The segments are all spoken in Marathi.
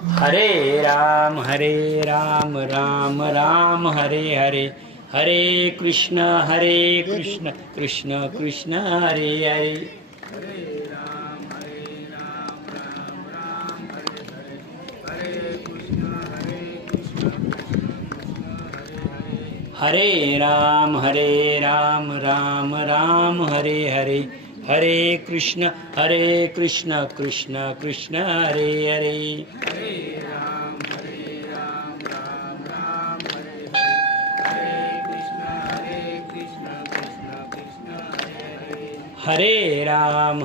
हरे राम राम राम हरे हरे, हरे कृष्ण कृष्ण कृष्ण हरे हरे। हरे राम राम हरे हरे, हरे कृष्ण कृष्ण कृष्ण हरे हरे। हरे राम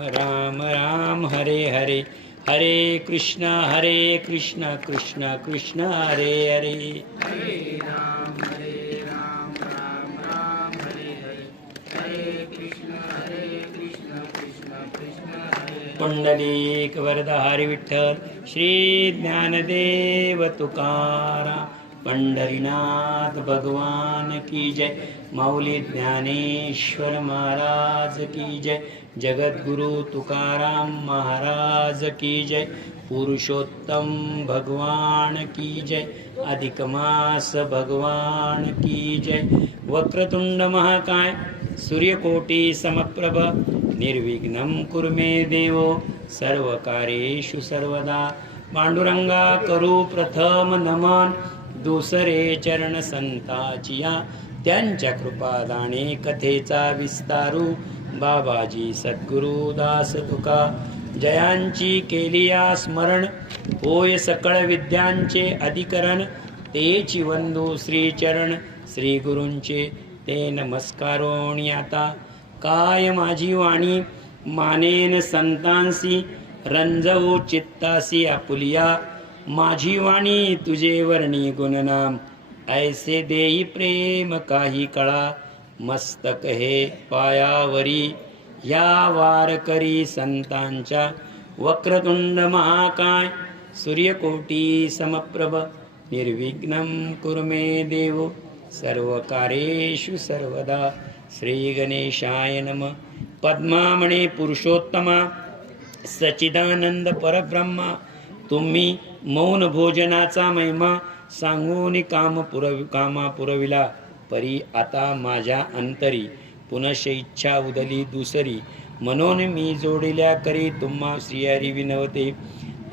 राम हरे हरे, हरे कृष्ण कृष्ण कृष्ण हरे हरे। पुंडलिक वरदा हरी विठ्ठल, श्री ज्ञानदेव तुकाराम, पंढरीनाथ भगवान की जय, माऊली ज्ञानेश्वर महाराज की जय, जगद्गुरु तुकाराम महाराज की जय, पुरुषोत्तम भगवान की जय, अधिक मास भगवान की जय। वक्रतुंड महाकाय सूर्यकोटि समप्रभ, निर्विघ्नं कुरु मे देवो, सर्वकार्येषु सर्वदा। पांडुरंगा करू प्रथम नमन, दुसरे चरण संताचिया, त्यांच्या कृपादाने कथेचा विस्तारू, बाबाजी सद्गुरु दास तुका, जयांची केलिया स्मरण, होय सकळ विद्यांचे अधिकरण, तेची वंदू श्रीचरण, श्री गुरूंचे ते नमस्कारोणी आता। काय माझी वाणी मानेन संतांसी, रंजवू चित्तासी आपुलिया, माझी वाणी तुझे वर्णी गुणनाम, ऐसे देई प्रेम काही कळा, मस्तक हे पायावरी या वारकरी संतांच्या, वक्रतुंड महाकाय सूर्यकोटि समप्रभ, निर्विघ्नं कुरु मे देव, सर्वकार्येषु सर्वदा। श्री गणेशाय नमः। पद्मामणे पुरुषोत्तमा, सच्चिदानंद परब्रह्मा, तुम्ही मौन भोजनाचा महिमा, सांगून कामा पुरविला, परी आता माझ्या अंतरी, पुनश इच्छा उदली दुसरी, म्हणून मी जोडिल्या करी तुम्हा श्रीहरी विनवते।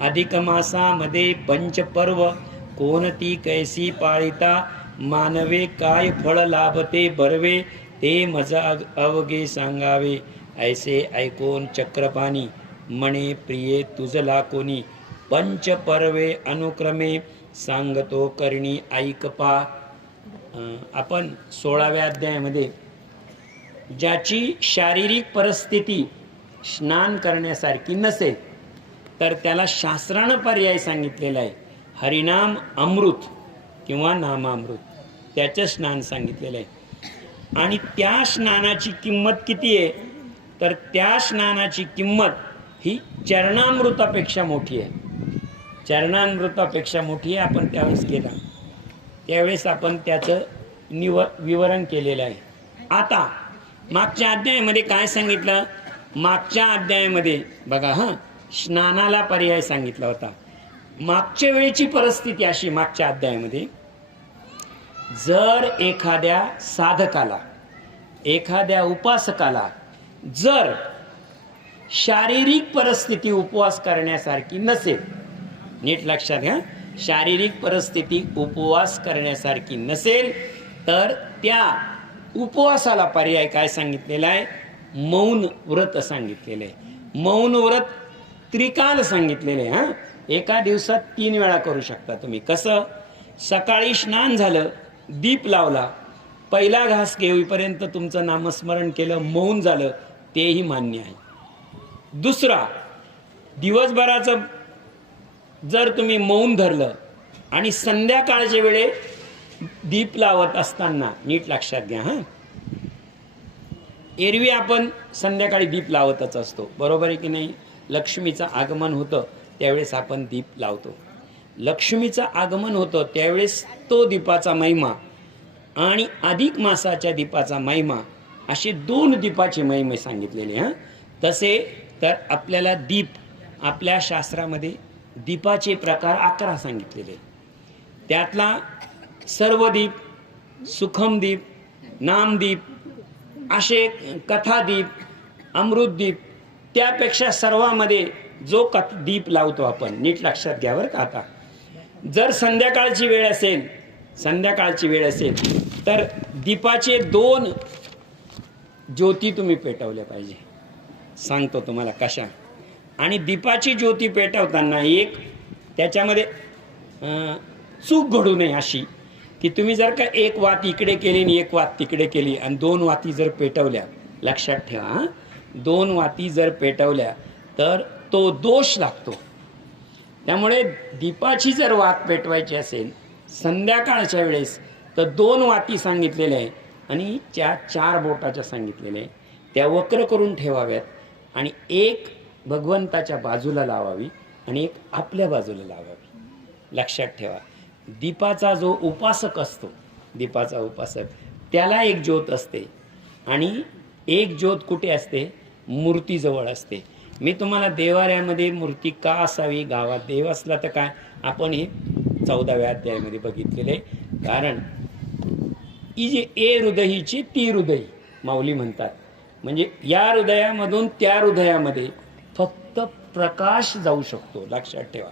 अधिक मासामध्ये पंचपर्व, कोणती कैसी पाळिता, मानवे काय फळ लाभते बरवे, ते मज अवघे सांगावे, ऐसे ऐकून चक्रपाणी, म्हणे प्रिये तुझ लाकोनी, पंचपर्वे अनुक्रमे सांगतो करणी ऐक पा। आपण 16व्या अध्यायामध्ये ज्याची शारीरिक परिस्थिती स्नान करण्यासारखी नसेल, तर त्याला शास्त्रानं पर्याय सांगितलेला आहे, हरिनाम अमृत किंवा नामामृत, त्याचं स्नान सांगितलेलं आहे। आणि त्या स्नानाची किंमत किती आहे, तर त्या स्नानाची किंमत ही चरणामृतापेक्षा मोठी आहे, चरणामृतापेक्षा मोठी आहे। आपण त्यावेळेस केला, त्यावेळेस आपण त्याचं विवरण केलेलं आहे। आता मागच्या अध्यायामध्ये काय सांगितलं, मागच्या अध्यायामध्ये बघा, स्नानाला पर्याय सांगितला होता। मागच्या वेळेची परिस्थिती अशी, मागच्या अध्यायामध्ये जर एखाद्या साधकाला, एखाद्या उपासकाला जर शारीरिक परिस्थिती उपवास करण्यासारखी नसेल, नीट लक्षात घ्या, शारीरिक परिस्थिती उपवास करण्यासारखी नसेल, तर त्या उपवासाला पर्याय काय सांगितलेला आहे, मौन व्रत सांगितलेलं आहे। मौन व्रत त्रिकाल सांगितलेले आहे। एका दिवसात 3 वेळा करू शकता तुम्ही। कसं, सकाळी स्नान झालं, दीप लावला, पहिला घास घेईपर्यंत तुमचं नामस्मरण केलं, मौन झालं, तेही मान्य आहे। दुसरा, दिवसभराचं जर तुम्ही मौन धरलं आणि संध्याकाळच्या वेळे दीप लावत असताना, नीट लक्षात घ्या, एरवी आपण संध्याकाळी दीप लावतच असतो, बरोबर आहे की नाही। लक्ष्मीचं आगमन होतं त्यावेळेस आपण दीप लावतो, लक्ष्मीचं आगमन होतं त्यावेळेस तो दीपाचा महिमा आणि अधिक मासाच्या दीपाचा महिमा, असे 2 दीपाचे महिमे सांगितलेले। तसे तर आपल्याला दीप आपल्या शास्त्रामध्ये दीपाचे प्रकार 11 सांगितलेले. त्यातला सर्वदीप, सुखमदीप, नामदीप, असे कथादीप, अमृतदीप, त्यापेक्षा सर्वामध्ये जो दीप लावतो आपण, नीट लक्षात घ्या बरं का. आता जर संध्याकाळची वेळ असेल तर दीपाचे 2 ज्योती तुम्ही पेटवल्या पाहिजे. सांगतो तुम्हाला कशा. आणि दीपाची ज्योती पेटवताना एक त्याच्यामध्ये चूक घडू नये अशी, की तुम्ही जर का एक वात इकडे केली आणि एक वात तिकडे केली आणि 2 वाती जर पेटवल्या, लक्षात ठेवा, 2 वाती जर पेटवल्या तर तो दोष लागतो. त्यामुळे दीपाची जर वात पेटवायची असेल संध्याकाळच्या वेळेस तर 2 वाती सांगितलेल्या आहे आणि त्या 4 बोटाच्या सांगितलेल्या आहे. त्या वक्र करून ठेवाव्यात आणि एक भगवंताच्या बाजूला लावावी आणि एक आपल्या बाजूला लावावी. लक्षात ठेवा, दीपाचा जो उपासक असतो, दीपाचा उपासक, त्याला एक ज्योत असते आणि एक ज्योत कुठे असते? मूर्तीजवळ असते. मी तुम्हाला देवाऱ्यामध्ये मूर्ती का असावी, गावात देव असला तर काय, आपण हे 14व्या अध्यायामध्ये बघितलेले. कारण ही जी ए हृदयीची ती हृदयी माऊली म्हणतात. म्हणजे या हृदयामधून त्या हृदयामध्ये फक्त प्रकाश जाऊ शकतो. लक्षात ठेवा,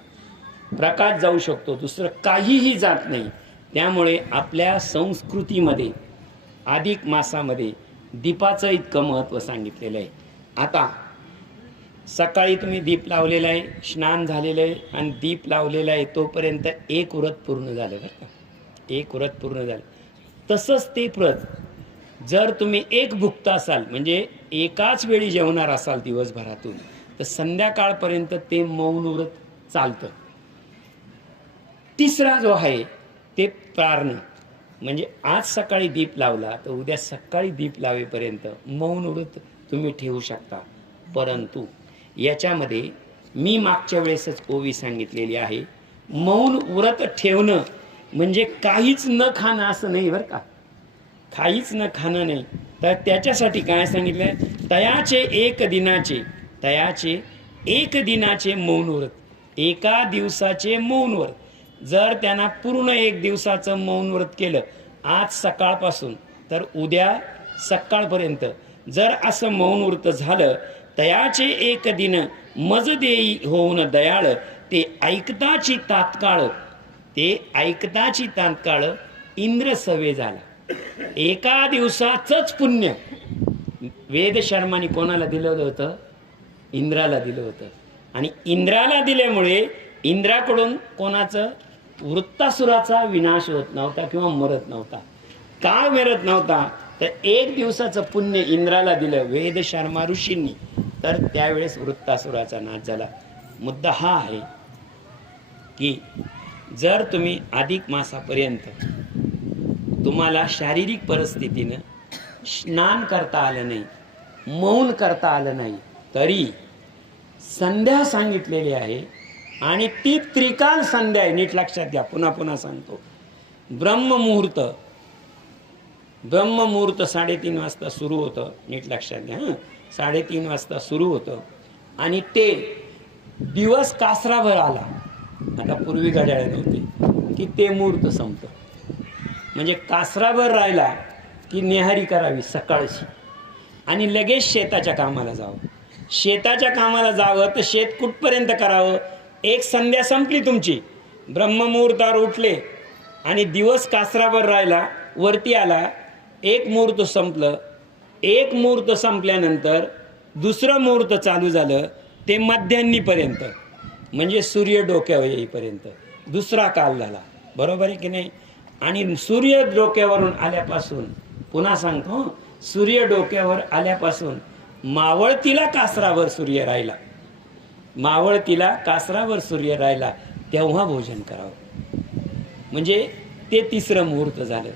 प्रकाश जाऊ शकतो, दुसरं काहीही जात नाही. त्यामुळे आपल्या संस्कृतीमध्ये अधिक मासामध्ये दीपाचं इतकं महत्त्व सांगितलेलं आहे. आता सकाळी तुम्ही दीप लावलेला आहे, स्नान झालेलं आहे आणि दीप लावलेला आहे, तोपर्यंत एक व्रत पूर्ण झालं बरं का, एक व्रत पूर्ण झालं. तसंच ते व्रत जर तुम्ही एक भुक्त असाल, म्हणजे एकाच वेळी जेवणार असाल दिवसभरातून, तर संध्याकाळपर्यंत ते मौन व्रत चालतं. तिसरा जो आहे ते प्रार्थना, म्हणजे आज सकाळी दीप लावला तर उद्या सकाळी दीप लावेपर्यंत मौन व्रत तुम्ही ठेवू शकता. परंतु याच्यामध्ये मी मागच्या वेळेसच ओवी सांगितलेली आहे, मौन व्रत ठेवणं म्हणजे काहीच न खाणं असं नाही बरं का, काहीच न खाणं नाही. तर त्याच्यासाठी काय सांगितलं? तयाचे एक दिनाचे मौन व्रत, एका दिवसाचे मौन व्रत. जर त्यांना पूर्ण 1 दिवसाचं मौन व्रत केलं आज सकाळपासून तर उद्या सकाळपर्यंत, जर असं मौन व्रत झालं, तयाचे 1 दिन मज देई होऊन दयाळ, ते ऐकताची तात्काळ इंद्र सवे झाला. एका दिवसाचंच पुण्य वेद शर्माने कोणाला दिलं होतं? इंद्राला दिलं होतं. आणि इंद्राला दिल्यामुळे इंद्राकडून कोणाचं? वृत्तासुराचा विनाश होत नव्हता किंवा मरत नव्हता. का मरत नव्हता? तर 1 दिवसाचं पुण्य इंद्राला दिलं वेद शर्मा ऋषींनी, तर त्यावेळेस वृत्तासुराचा नाश झाला. मुद्दा हा आहे की जर तुम्ही अधिक मासापर्यंत तुम्हाला शारीरिक परिस्थितीनं स्नान करता आलं नाही, मौन करता आलं नाही, तरी संध्या सांगितलेली आहे आणि ती त्रिकाल संध्या आहे. नीट लक्षात घ्या, पुन्हा सांगतो. ब्रह्ममुहूर्त 3:30 वाजता सुरू होतं. नीट लक्षात घ्या, 3:30 वाजता सुरू होतं आणि ते दिवस कासराभर आला. आता पूर्वी घड्याळ नव्हते की ते मुहूर्त संपतं. म्हणजे कासराभर राहिला की नेहारी करावी सकाळची आणि लगेच शेताच्या कामाला जावं. शेताच्या कामाला जावं तर शेत कुठपर्यंत करावं? एक संध्या संपली तुमची, ब्रह्ममुहूर्तावर उठले आणि दिवस कासराभर राहिला, वरती आला, एक मुहूर्त संपलं. एक मुहूर्त संपल्यानंतर दुसरं मुहूर्त चालू झालं, ते मध्यान्हीपर्यंत, म्हणजे सूर्य डोक्यावर येईपर्यंत दुसरा काल झाला. बरोबर आहे की नाही? आणि सूर्य डोक्यावरून आल्यापासून, पुन्हा सांगतो, सूर्य डोक्यावर आल्यापासून मावळतीला कासरावर सूर्य राहिला, तेव्हा भोजन करावं. म्हणजे ते तिसरं मुहूर्त झालं.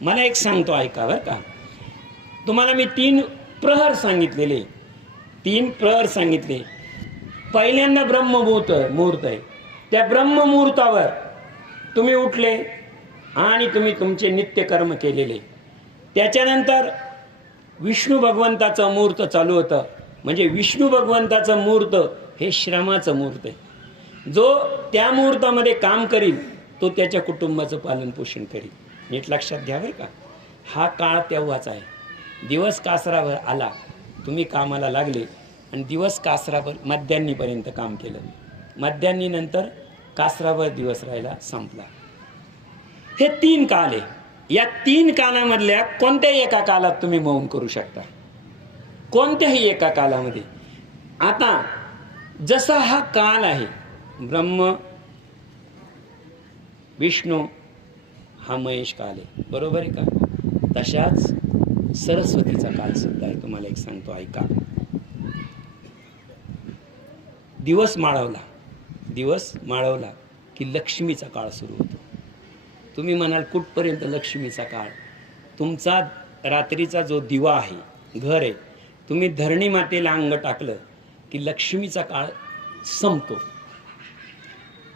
मला एक सांगतो, ऐका बरं का. तुम्हाला मी 3 प्रहर सांगितलेले, 3 प्रहर सांगितले. पहिल्यांदा ब्रह्ममुहूर्त आहे. त्या ब्रह्ममुहूर्तावर तुम्ही उठले आणि तुम्ही तुमचे नित्यकर्म केलेले. त्याच्यानंतर विष्णू भगवंताचं मुहूर्त चालू होतं. म्हणजे विष्णू भगवंताचं मुहूर्त हे श्रमाचं मुहूर्त आहे. जो त्या मुहूर्तामध्ये काम करील तो त्याच्या कुटुंबाचं पालन पोषण करील. नीट लक्षात घ्या बरं का. हा काळ तेव्हाच आहे. दिवस कासरावर आला, तुम्ही कामाला लागले आणि दिवस कासरावर मध्यान्हीपर्यंत काम केलं, मध्यान्हीनंतर कासरावर दिवस राहिला, संपला. हे 3 काल आहे. या 3 कालामधल्या कोणत्याही एका कालात तुम्ही मौन करू शकता, कोणत्याही एका कालामध्ये. आता जसा हा काल आहे, ब्रह्म विष्णू हा महेश काल आहे, बरोबर आहे का. तशाच सरस्वतीचा काल सुद्धा आहे. तुम्हाला एक सांगतो, ऐका. दिवस माळवला की लक्ष्मीचा काळ सुरू होतो. तुम्ही म्हणाल कुठपर्यंत लक्ष्मीचा काळ? तुमचा रात्रीचा जो दिवा आहे, घर आहे, तुम्ही धरणी मातेला अंग टाकलं की लक्ष्मीचा काळ संपतो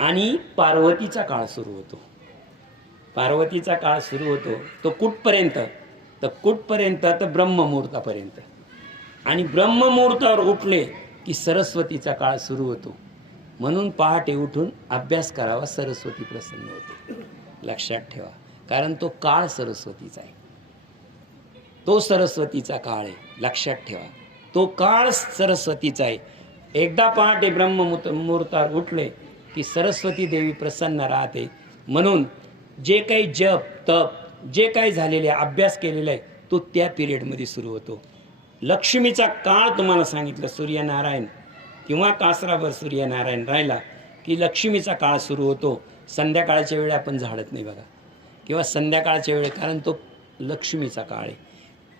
आणि पार्वतीचा काळ सुरू होतो. पार्वतीचा काळ सुरू होतो तो कुठपर्यंत? तर कुठपर्यंत? तर ब्रह्ममुहूर्तापर्यंत. आणि ब्रह्ममुहूर्तावर उठले की सरस्वतीचा काळ सुरू होतो. म्हणून पहाटे उठून अभ्यास करावा, सरस्वती प्रसन्न होते. लक्षात ठेवा, कारण तो काळ सरस्वतीचा आहे, तो सरस्वतीचा काळ आहे. लक्षात ठेवा, तो काळ सरस्वतीचा आहे. एकदा पहाटे ब्रह्ममुहूर्तावर उठले की सरस्वती देवी प्रसन्न राहते. म्हणून जे काही जप तप जे काही झालेले अभ्यास केलेला आहे तो त्या पिरियडमध्ये सुरू होतो. लक्ष्मीचा काळ तुम्हाला सांगितलं, सूर्यनारायण किंवा कासरावर सूर्यनारायण राहिला की लक्ष्मीचा काळ सुरू होतो. संध्याकाळच्या वेळी आपण झाडत नाही बघा, किंवा संध्याकाळच्या वेळी, कारण तो लक्ष्मीचा काळ आहे.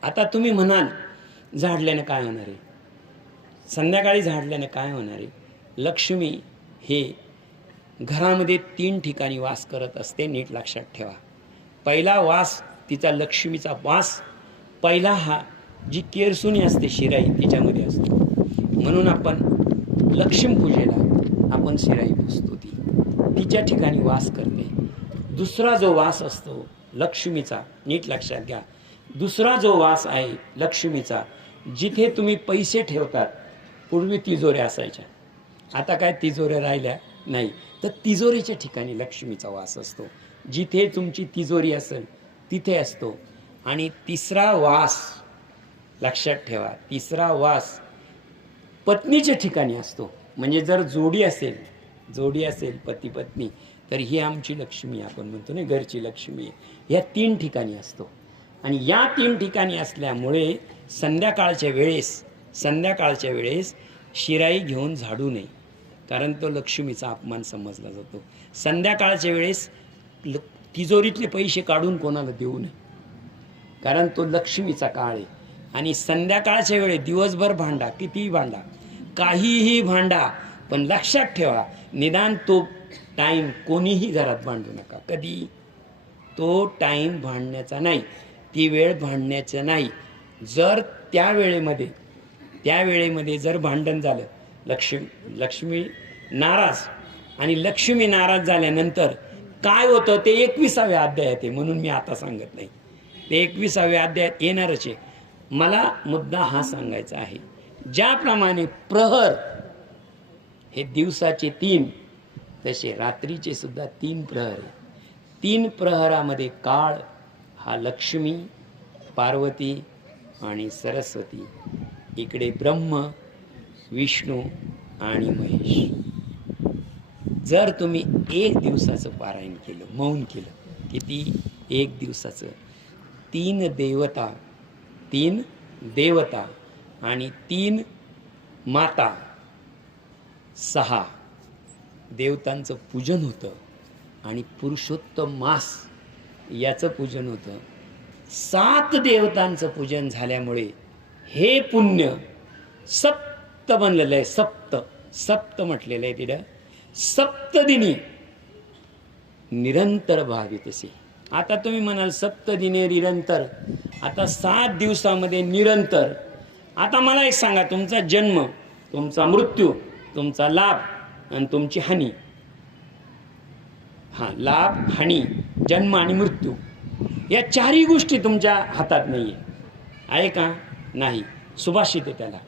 आता तुम्ही म्हणाल झाडल्याने काय होणार आहे? संध्याकाळी झाडल्याने काय होणार आहे? लक्ष्मी हे घरामध्ये 3 ठिकाणी वास करत असते. नीट लक्षात ठेवा. पहिला वास तिचा लक्ष्मीचा वास, पहिला हा जी केरसुनी असते शिराई तिच्यामध्ये असतो. म्हणून आपण लक्ष्मीपूजेला आपण शिराई पुसतो, ती तिच्या ठिकाणी वास करते. दुसरा जो वास असतो लक्ष्मीचा, नीट लक्षात घ्या, दुसरा जो वास आहे लक्ष्मीचा, जिथे तुम्ही पैसे ठेवतात. पूर्वी तिजोऱ्या असायच्या, आता काय तिजोऱ्या राहिल्या नाही, तर तिजोरीच्या ठिकाणी लक्ष्मीचा वास असतो. जिथे तुमची तिजोरी असेल तिथे असतो. आणि तिसरा वास लक्षात ठेवा, तिसरा वास पत्नीच्या ठिकाणी असतो. म्हणजे जर जोडी असेल पती पत्नी, तर ही आमची लक्ष्मी आपण म्हणतो ना, घरची लक्ष्मी आहे. या 3 ठिकाणी असतो. आणि या 3 ठिकाणी असल्यामुळे संध्याकाळच्या वेळेस शिराई घेऊन झाडू नये, कारण तो लक्ष्मीचा अपमान समजला जातो. संध्याकाळच्या वेळेस तिजोरीतले पैसे काढून कोणाला देऊ नये, कारण तो लक्ष्मीचा काळ आहे. आणि संध्याकाळच्या वेळेस दिवसभर भांडा, कितीही भांडा, काहीही भांडा, पण लक्षात ठेवा, निदान तो टाईम कोणीही घरात भांडू नका. कधी तो टाईम भांडण्याचा नाही, ती वेळ भांडण्याचं नाही. जर त्या वेळेमध्ये जर भांडण झालं, लक्ष्मी नाराज, आणि लक्ष्मी नाराज झाल्यानंतर काय होतं ते 21व्या अध्यायात आहे. म्हणून मी आता सांगत नाही, ते 21व्या अध्यायात येणारच आहे. मला मुद्दा हा सांगायचा आहे, ज्याप्रमाणे प्रहर हे दिवसाचे 3, तसे रात्रीचे सुद्धा 3 प्रहर आहे. 3 प्रहरामध्ये काळ हा लक्ष्मी, पार्वती आणि सरस्वती, इकडे ब्रह्म, विष्णू आणि महेश. जर तुम्ही 1 दिवसाचं पारायण केलं, मौन केलं, किती? 1 दिवसाचं, 3 देवता आणि 3 माता, 6 देवतांचं पूजन होतं. आणि पुरुषोत्तम मास याचं पूजन होतं. 7 देवतांचं पूजन झाल्यामुळे हे पुण्य सप्त बनलेलं आहे. सप्त म्हटलेलं आहे तिथं. सप्तदिनी निरंतर भावितसे. आता तुम्ही म्हणाल सप्तदिने निरंतर, आता 7 दिवसामध्ये निरंतर. आता मला एक सांगा, तुमचा जन्म, तुमचा मृत्यू, तुमचा लाभ आणि तुमची हानी, लाभ, हानी, जन्म आणि मृत्यू, या 4ही गोष्टी तुमच्या हातात नाही आहे का? नाही. सुभाषित आहे त्याला.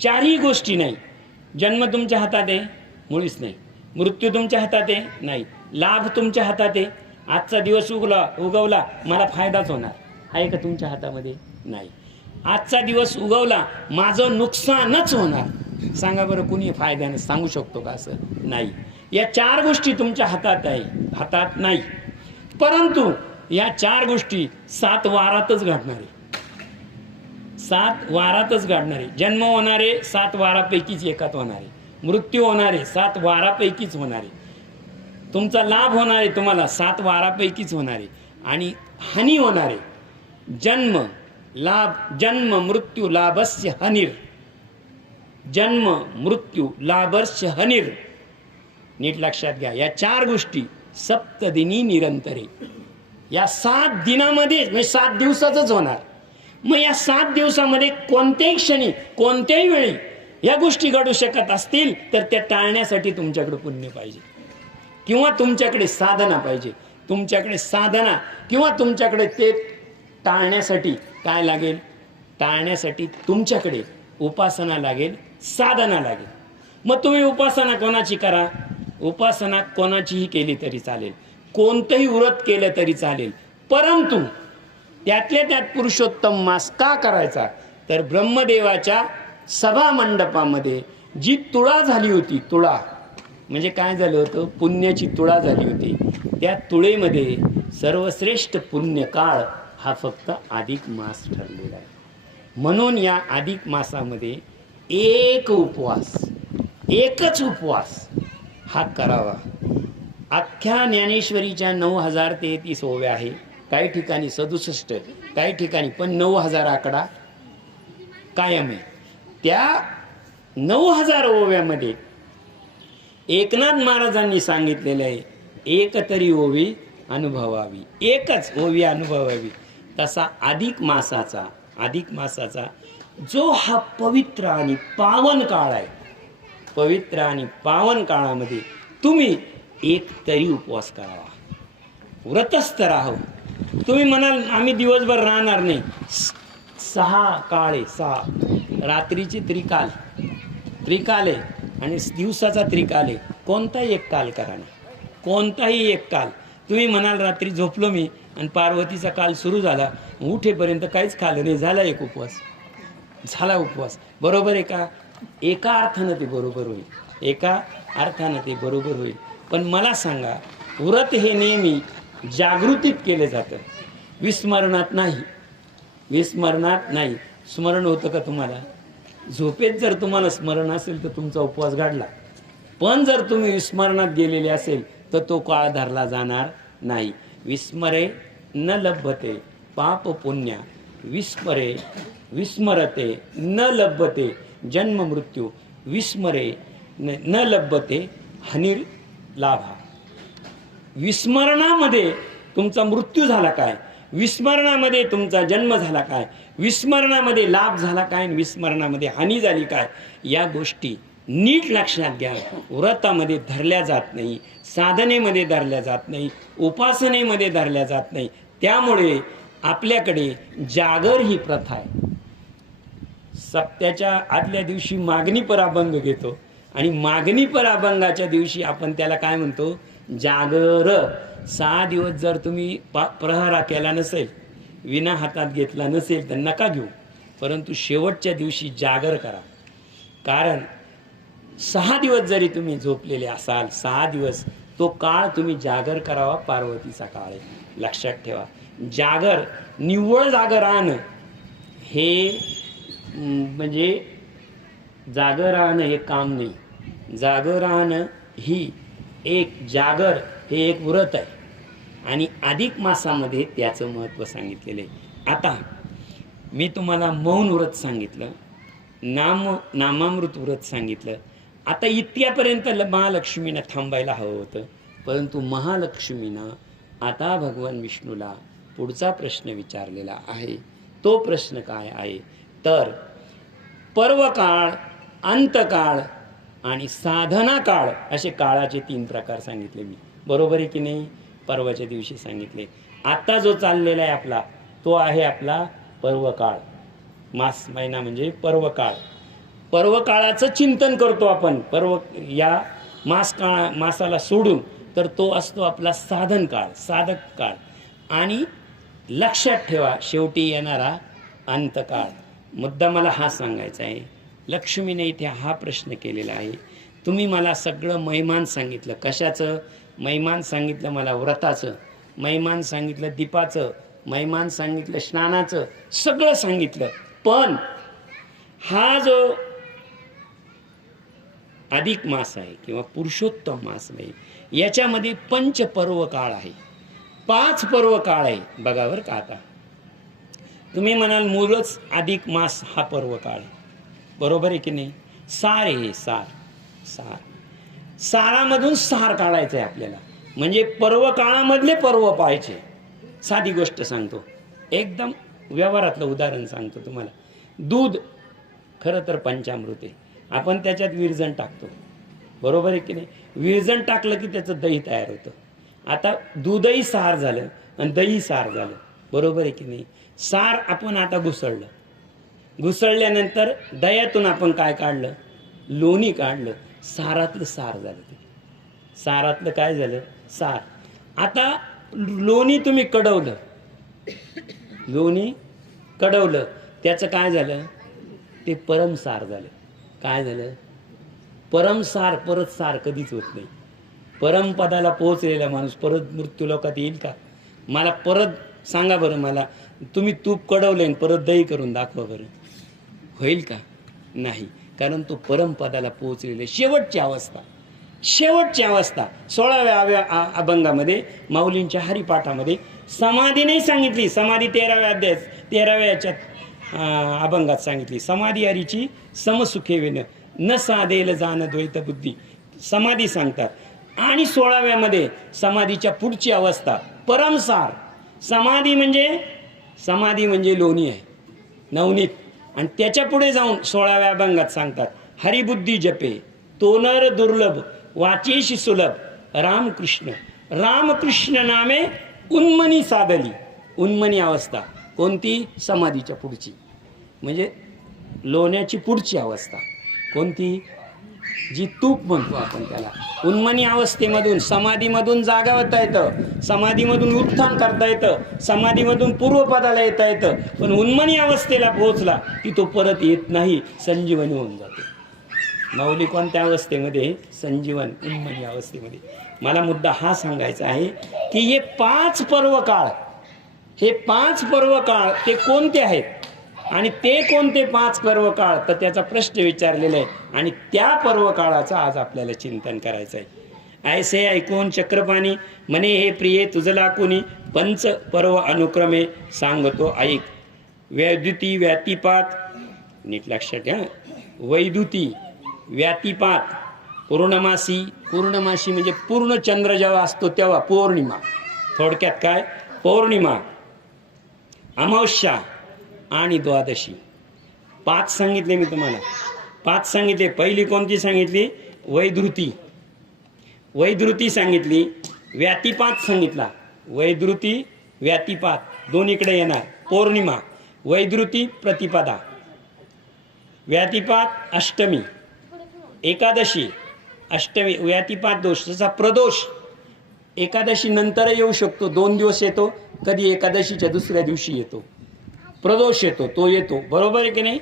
4ही गोष्टी नाही. जन्म तुमच्या हातात आहे? मुळीच नाही. मृत्यू तुमच्या हातात आहे? नाही. लाभ तुमच्या हातात आहे? आजचा दिवस उगवला मला फायदाच होणार आहे का तुमच्या हातामध्ये? नाही. आजचा दिवस उगवला माझं नुकसानच होणार, सांगा बरं कुणी फायद्याने सांगू शकतो का असं? नाही. या 4 गोष्टी तुमच्या हातात नाही. परंतु या 4 गोष्टी 7 वारातच घडणार आहे. 7 वारातच घडणार आहे. जन्म होणारे 7 वारापैकीच एकात होणार आहे. मृत्यू होणारे 7 वारापैकीच होणार आहे. तुमचा लाभ होणार आहे तुम्हाला 7 वारापैकीच होणार आहे. आणि हानी होणार आहे जन्म मृत्यू लाभस्य हनिर. जन्म मृत्यू लाभस्य हनिर. नीट लक्षात घ्या. या 4 गोष्टी सप्तदिनी निरंतरे, या 7 दिनामध्ये म्हणजे 7 दिवसातच होणार. मग या 7 दिवसामध्ये कोणत्याही क्षणी कोणत्याही वेळी या गोष्टी घडू शकत असतील तर त्या टाळण्यासाठी तुमच्याकडे पुण्य पाहिजे किंवा तुमच्याकडे साधना पाहिजे. तुमच्याकडे साधना किंवा तुमच्याकडे ते टाळण्यासाठी काय लागेल? टाळण्यासाठी तुमच्याकडे उपासना लागेल, साधना लागेल. मग तुम्ही उपासना कोणाची करा? उपासना कोणाचीही केली तरी चालेल, कोणतंही व्रत केलं तरी चालेल. परंतु त्यातल्या त्यात पुरुषोत्तम मास का करायचा? तर ब्रह्मदेवाच्या सभा मंडपामध्ये जी तुळा झाली होती, तुळा म्हणजे काय झालं होतं? पुण्याची तुळा झाली होती. त्या तुळेमध्ये सर्वश्रेष्ठ पुण्यकाळ हा फक्त अधिक मास ठरलेला आहे. म्हणून या अधिक मासामध्ये एकच उपवास हा करावा. अख्ख्या ज्ञानेश्वरीच्या 9033 ओव्या आहे. काही ठिकाणी 67, काही ठिकाणी पण 9000 आकडा कायम आहे. त्या 9000 ओव्यामध्ये एकनाथ महाराजांनी सांगितलेलं आहे, एक तरी ओवी अनुभवावी, एकच ओवी अनुभवावी. तसा अधिक मासाचा जो हा पवित्र आणि पावन काळ आहे, पवित्र आणि पावन काळामध्ये तुम्ही एक तरी उपवास करावा, व्रतस्थ राहावं. तुम्ही म्हणाल आम्ही दिवसभर राहणार नाही, 6 काळ आहे, 6 रात्रीची त्रिकाल आहे आणि दिवसाचा त्रिकाल आहे. कोणताही एक काल करा ना, कोणताही एक काल. तुम्ही म्हणाल रात्री झोपलो मी आणि पार्वतीचा काल सुरू झाला, उठेपर्यंत काहीच खाल्लं नाही, झाला एक उपवास, झाला उपवास. बरोबर आहे का? एका अर्थानं ते बरोबर होईल, एका अर्थानं ते बरोबर होईल. पण मला सांगा, व्रत हे नेहमी जागृतीत केलं जातं, विस्मरणात नाही. विस्मरणात नाही. स्मरण होतं का तुम्हाला? झोपेत जर तुम्हाला स्मरण असेल तर तुमचा उपवास घडला. पण जर तुम्ही विस्मरणात गेलेले असेल तर तो काळ धरला जाणार नाही. विस्मरे न लभते पाप पुण्य, विस्मरते न लभते जन्म मृत्यू, विस्मरे न लभते हनिर लाभा. विस्मरणामध्ये तुमचा मृत्यू झाला काय, विस्मरणामध्ये तुमचा जन्म झाला काय, विस्मरणामध्ये लाभ झाला काय, विस्मरणामध्ये हानी झाली काय, या गोष्टी नीट लक्षात घ्या. व्रतामध्ये धरल्या जात नाही, साधनेमध्ये धरल्या जात नाही, उपासनेमध्ये धरल्या जात नाही. त्यामुळे आपल्याकडे जागर ही प्रथा आहे. सप्त्याच्या आदल्या दिवशी मागणी पराभंग घेतो आणि मागणी पराभंगाच्या दिवशी आपण त्याला काय म्हणतो? जागर. 6 दिवस जर तुम्ही प्रहारा केला नसेल, विना हातात घेतला नसेल तर नका घेऊ, परंतु शेवटच्या दिवशी जागर करा. कारण 6 दिवस जरी तुम्ही झोपलेले असाल, 6 दिवस तो काळ तुम्ही जागर करावा. पार्वतीचा काळ आहे, लक्षात ठेवा. जागर, निव्वळ जागर राहणं हे म्हणजे जागर राहणं हे काम नाही. जागर राहणं ही जागर हे एक व्रत आहे आणि अधिक मासामध्ये त्याचं महत्त्व सांगितलेलं आहे. आता मी तुम्हाला मौन व्रत सांगितलं, नामामृत व्रत सांगितलं. आता इतक्यापर्यंत महालक्ष्मीनं थांबायला हवं होतं, परंतु महालक्ष्मीनं आता भगवान विष्णूला पुढचा प्रश्न विचारलेला आहे. तो प्रश्न काय आहे तर पर्वकाळ, अंतकाळ आणि साधना काळ असे काळाचे 3 प्रकार सांगितले मी. बरोबर आहे की नाही? पर्वाच्या दिवशी सांगितले. आता जो चाललेला आहे आपला तो आहे आपला पर्वकाळ. मास महिना म्हणजे पर्वकाळ. पर्वकाळाचं चिंतन करतो आपण. या मासाला सोडून, तर तो असतो आपला साधन काळ, साधक काळ. आणि लक्षात ठेवा, शेवटी येणारा अंतकाळ. मुद्दा मला हा सांगायचा आहे. लक्ष्मीने इथे हा प्रश्न केलेला आहे. तुम्ही मला सगळं महिमान सांगितलं. कशाचं महिमान सांगितलं? मला व्रताचं महिमान सांगितलं, दीपाचं महिमान सांगितलं, स्नानाचं सगळं सांगितलं. पण हा जो अधिक मास आहे किंवा पुरुषोत्तम मास आहे, याच्यामध्ये पंचपर्व काळ आहे, 5 पर्व काळ आहे. बघा बरं का, आता तुम्ही म्हणाल मूळच अधिक मास हा पर्व काळ आहे, बरोबर आहे की नाही? सार आहे, सार सारामधून सार काढायचं आहे आपल्याला. म्हणजे पर्व काळामधले पर्व पाहायचे. साधी गोष्ट सांगतो, एकदम व्यवहारातलं उदाहरण सांगतो तुम्हाला. दूध खरं तर पंचामृत आहे. आपण त्याच्यात विरजण टाकतो, बरोबर आहे की नाही? विरजण टाकलं की त्याचं दही तयार होतं. आता दूधही सार झालं आणि दही सार झालं, बरोबर आहे की नाही? सार आपण आता घुसळल्यानंतर दह्यातून आपण काय काढलं? लोणी काढलं. सारातलं सार झालं. ते सारातलं काय झालं? सार. आता लोणी तुम्ही कडवलं, त्याचं काय झालं? ते परमसार झालं. काय झालं? परमसार. परत सार कधीच होत नाही. परमपदाला पोहोचलेला माणूस परत मृत्यू लोकात येईल का? मला परत सांगा बरं, मला तुम्ही तूप कडवले आणि परत दही करून दाखवा बरं, होईल का? नाही. कारण तो परमपदाला पोहोचलेले. शेवटची अवस्था 16व्या अभंगामध्ये माऊलींच्या हरिपाठामध्ये समाधी नाही सांगितली. समाधी 13व्या अध्यायात 13व्या याच्यात अभंगात सांगितली. समाधी हरीची समसुखे विन न साधेल जाण द्वैत बुद्धी, समाधी सांगतात. आणि 16व्यामध्ये समाधीच्या पुढची अवस्था परमसार. समाधी म्हणजे लोणी आहे, नवनीत. आणि त्याच्या पुढे जाऊन 16व्या अभंगात सांगतात, हरिबुद्धी जपे तोनर दुर्लभ वाचेशी सुलभ रामकृष्ण नामे उन्मनी साधली. उन्मनी अवस्था कोणती? समाधीच्या पुढची, म्हणजे लोण्याची पुढची अवस्था कोणती? जी तूप म्हणतो आपण त्याला. उन्मनी अवस्थेमधून, समाधीमधून जागा होता येतं, समाधीमधून उत्थान करता येतं, समाधीमधून पूर्वपदाला येता येतं. पण उन्मनी अवस्थेला पोहोचला की तो परत येत नाही, संजीवनी होऊन जातो. माऊली कोणत्या अवस्थेमध्ये? संजीवन, उन्मनी अवस्थेमध्ये. मला मुद्दा हा सांगायचा आहे की हे 5 पर्व काळ ते कोणते आहेत आणि ते कोणते 5 पर्व काळ, तर त्याचा प्रश्न विचारलेला आहे. आणि त्या पर्व काळाचं आज आपल्याला चिंतन करायचं आहे. ऐसे ऐकून चक्रपाणी म्हणे, हे प्रिये तुझला कोणी पंच पर्व अनुक्रमे सांगतो ऐक. वैद्युती व्यातिपात, नीट लक्षात घ्या, वैद्युती व्यातिपात, पूर्णमासी म्हणजे पूर्ण चंद्र जेव्हा असतो तेव्हा पौर्णिमा. थोडक्यात काय? पौर्णिमा, अमावस्या आणि द्वादशी. 5 सांगितले मी तुम्हाला, 5 सांगितले. पहिली कोणती सांगितली? वैद्युती सांगितली. व्यातिपात सांगितला. वैद्युती व्यातिपात दोन्हीकडे येणार. पौर्णिमा, वैद्युती प्रतिपदा, व्यातिपात अष्टमी, एकादशी, अष्टमी, व्यातिपात दोष. जसा प्रदोष एकादशी नंतर येऊ शकतो, 2 दिवस येतो, कधी एकादशीच्या दुसऱ्या दिवशी येतो, प्रदोष येतो, तो येतो, बरोबर आहे की नाही?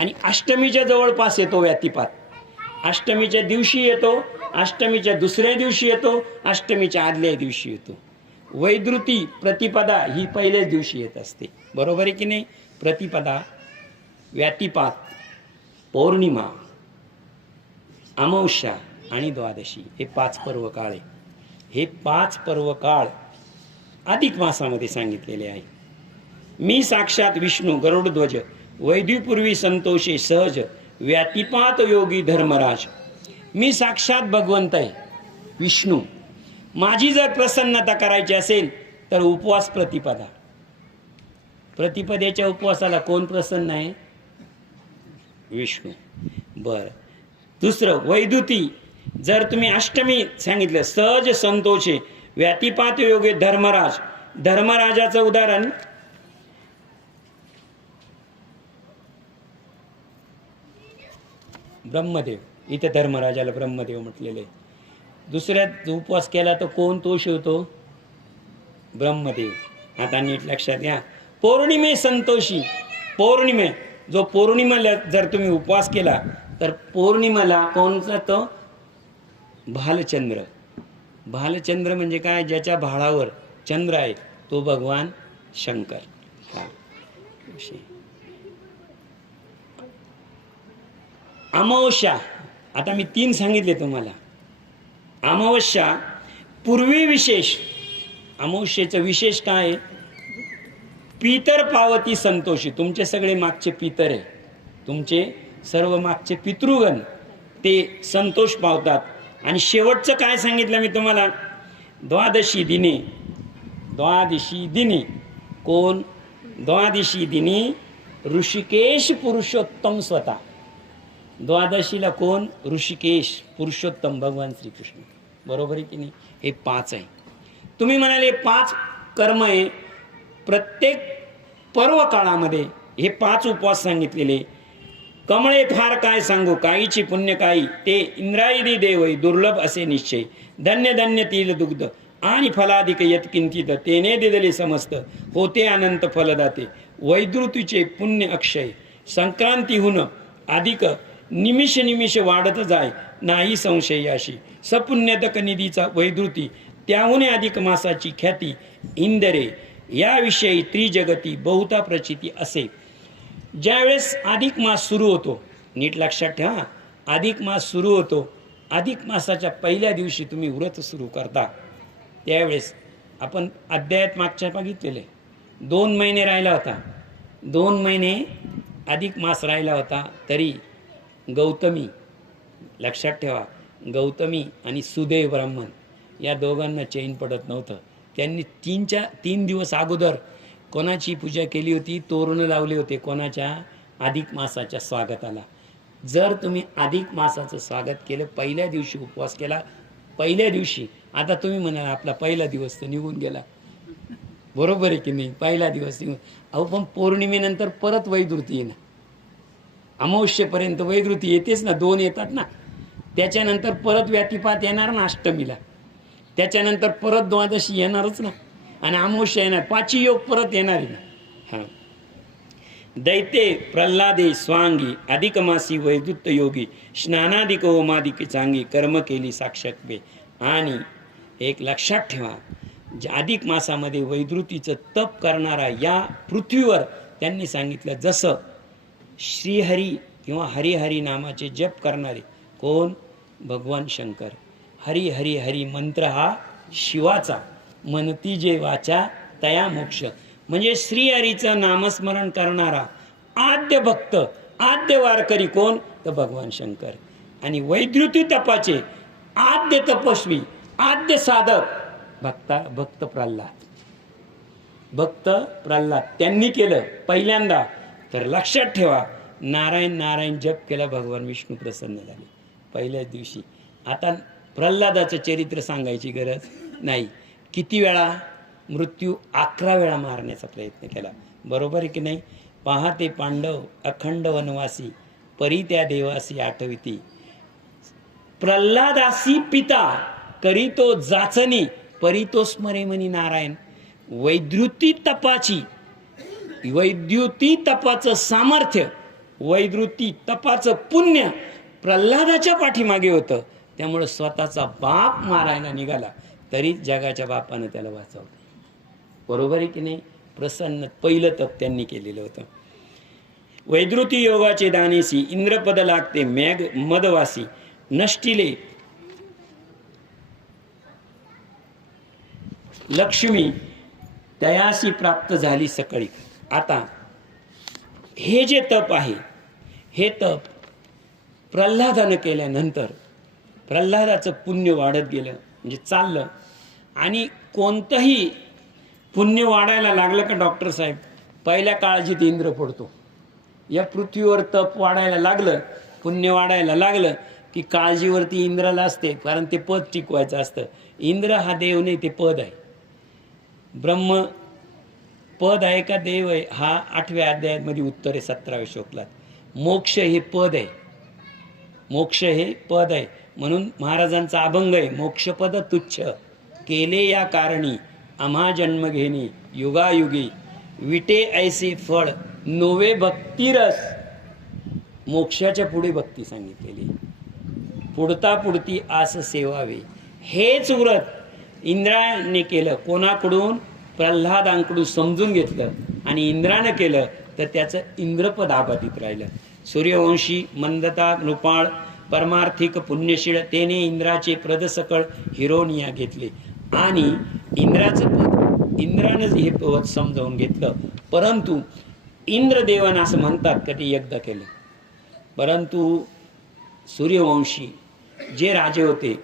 आणि अष्टमीच्या जवळपास येतो व्यातिपात. अष्टमीच्या दिवशी येतो, अष्टमीच्या दुसऱ्या दिवशी येतो, अष्टमीच्या आदल्या दिवशी येतो. वैद्युती प्रतिपदा ही पहिल्याच दिवशी येत असते, बरोबर आहे की नाही? प्रतिपदा, व्यातिपात, पौर्णिमा, अमावस्या आणि द्वादशी हे 5 पर्व काळ आहे. हे 5 पर्व काळ अधिक मासामध्ये सांगितलेले आहे. मी साक्षात विष्णू गरुडध्वज, वैद्युपूर्वी संतोषे सहज, व्यातिपात योगी धर्मराज. मी साक्षात भगवंत आहे, विष्णू. माझी जर प्रसन्नता करायची असेल तर उपवास प्रतिपदा. प्रतिपदेच्या उपवासाला कोण प्रसन्न आहे? विष्णू. बरं. दुसरं वैद्युती, जर तुम्ही अष्टमी सांगितलं, सहज संतोषे, व्यातिपात योगे धर्मराज. धर्मराजाचं उदाहरण ब्रह्मदेव. इथे धर्मराजाला ब्रह्मदेव म्हटलेले. दुसऱ्यात उपवास केला तर कोण तो शिवतो? ब्रह्मदेव. आता नीट लक्षात घ्या, पौर्णिमे संतोषी, पौर्णिमे जो पौर्णिमेला जर तुम्ही उपवास केला तर पौर्णिमेला कोणचा? तो भालचंद्र. भालचंद्र म्हणजे काय? ज्याच्या भाळावर चंद्र आहे तो भगवान शंकर. हा विषय. अमावस्या, आता मी 3 सांगितले तुम्हाला. अमावस्या पूर्वी विशेष, अमावस्येचं विशेष काय आहे? पितर पावती संतोषी. तुमचे सगळे मागचे पितर आहे, तुमचे सर्व मागचे पितृगण ते संतोष पावतात. आणि शेवटचं काय सांगितलं मी तुम्हाला? द्वादशी दिनी, द्वादशी दिनी कोण? द्वादशी दिनी ऋषिकेश पुरुषोत्तम स्वतः. द्वादशीला कोण? ऋषिकेश पुरुषोत्तम भगवान श्रीकृष्ण. बरोबर आहे की नाही? हे 5 आहे. तुम्ही म्हणाले 5 कर्म आहे प्रत्येक पर्व काळामध्ये, हे 5 उपवास सांगितलेले. कमळे फार काय सांगू, काहीची पुण्य काही, ते इंद्रायदी देवय दुर्लभ असे निश्चय. धन्य धन्य तील दुग्ध आणि फलाधिक यत्किंचित, तेने दिदले समस्त होते अनंत फलदाते. वैद्रुतीचे पुण्य अक्षय, संक्रांतीहून अधिक निमिष निमिष वाढत जाय, नाही संशय याशी. सपुण्यतक निधीचा वैद्रुती, त्याहून अधिक मासाची ख्याती. इंदरे याविषयी त्रिजगती बहुता प्रचिती असे. ज्यावेळेस अधिक मास सुरू होतो, नीट लक्षात ठेवा, अधिक मास सुरू होतो, अधिक मासाच्या पहिल्या दिवशी तुम्ही व्रत सुरू करता, त्यावेळेस आपण अध्यायात मागच्या बघितलेले 2 महिने राहिला होता, 2 महिने अधिक मास राहिला होता. तरी गौतमी, लक्षात ठेवा, गौतमी आणि सुदेव ब्राह्मण या दोघांना चैन पडत नव्हतं. त्यांनी 3 दिवस अगोदर कोणाची पूजा केली होती? तोरण लावले होते. कोणाच्या? अधिक मासाच्या स्वागताला. जर तुम्ही अधिक मासाचं स्वागत केलं, पहिल्या दिवशी उपवास केला, पहिल्या दिवशी, आता तुम्ही म्हणाल आपला पहिला दिवस तर निघून गेला, बरोबर आहे की नाही? पहिला दिवस निघून, अहो पण पौर्णिमेनंतर परत वैद्रुती ना, अमावस्येपर्यंत वैद्रुती येतेच ना, 2 येतात ना, त्याच्यानंतर परत व्यातिपात येणार ना अष्टमीला, त्याच्यानंतर परत द्वादशी येणारच ना, आणि अमावस्या येणार, 5 योग परत येणार आहे ना. हां, दैते प्रल्हादे स्वांगी अधिक मासी वैद्युत योगी, स्नानाधिक होमाधिक चांगी, कर्म केली साक्षात्वे. आणि एक लक्षात ठेवा, अधिक मासामध्ये वैद्युतीचं तप करणारा या पृथ्वीवर त्यांनी सांगितलं, जसं श्रीहरी किंवा हरिहरी नामाचे जप करणारे कोण? भगवान शंकर. हरी हरी हरी मंत्र हा शिवाचा, म्हणती जे वाचा तया मोक्ष. म्हणजे श्रीहरीचं नामस्मरण करणारा आद्य भक्त, आद्य वारकरी कोण? तर भगवान शंकर. आणि वैद्युती तपाचे आद्य तपस्वी, आद्य साधक भक्त प्रल्हाद. भक्त प्रल्हाद त्यांनी केलं पहिल्यांदा. तर लक्षात ठेवा, नारायण नारायण जप केला, भगवान विष्णू प्रसन्न झाले पहिल्याच दिवशी. आता प्रल्हादाचं चरित्र सांगायची गरज नाही. किती वेळा मृत्यू? 11 वेळा मारण्याचा प्रयत्न केला, बरोबर आहे की नाही? पाहते पांडव अखंड वनवासी, परी त्या देवासी आठविती. प्रल्हादासी पिता करीतो जाचनी, परी तो स्मरे म्हणी नारायण. वैद्युती तपाची, वैद्युती तपाचं सामर्थ्य, वैद्युती तपाचं पुण्य प्रल्हादाच्या पाठीमागे होतं. त्यामुळे स्वतःचा बाप मारायला निघाला तरी जगाच्या बापानं त्याला वाचवलं, बरोबर आहे की नाही? प्रसन्न पहिलं तप त्यांनी केलेलं होतं. वैद्युती योगाचे दानेसी, इंद्रपद लागते मेघ मदवासी, नष्टिले लक्ष्मी तयासी प्राप्त झाली सकळी. आता हे जे तप आहे, हे तप प्रल्हादानं केल्यानंतर प्रल्हादाचं पुण्य वाढत गेलं, म्हणजे चाललं. आणि कोणतंही पुण्य वाढायला लागलं का डॉक्टर साहेब, पहिल्या काळजीत इंद्र पडतो. या पृथ्वीवर तप वाढायला लागलं, पुण्य वाढायला लागलं की काळजीवरती इंद्राला असते, कारण ते पद टिकवायचं असतं. इंद्र हा देव नाही, ते पद आहे. ब्रह्म पद आहे का देव आहे? हा 8व्या अध्यायामध्ये उत्तर आहे 17व्या श्लोकात. मोक्ष हे पद आहे, मोक्ष हे पद आहे. म्हणून महाराजांचा अभंग आहे, मोक्षपद तुच्छ केले या कारणी आम्हा जन्म घेणे युगायुगी विटे ऐसे फळ नोवे भक्तिरस. मोक्षाच्या पुढे भक्ती सांगितलेली, पुढता पुढती आस सेवावे. हेच व्रत इंद्राने केलं, कोणाकडून? प्रल्हादांकडून समजून घेतलं आणि इंद्रानं केलं तर त्याचं इंद्रपद आबाधित राहिलं. सूर्यवंशी मंदता नृपाळ परमार्थिक पुण्यशीळ तेने इंद्राचे प्रदसकळ हिरोनिया घेतले आणि इंद्रानं हे पद समजावून घेतलं. परंतु इंद्रदेवानं असं म्हणतात का ते एकदा केलं, परंतु सूर्यवंशी जे राजे होते,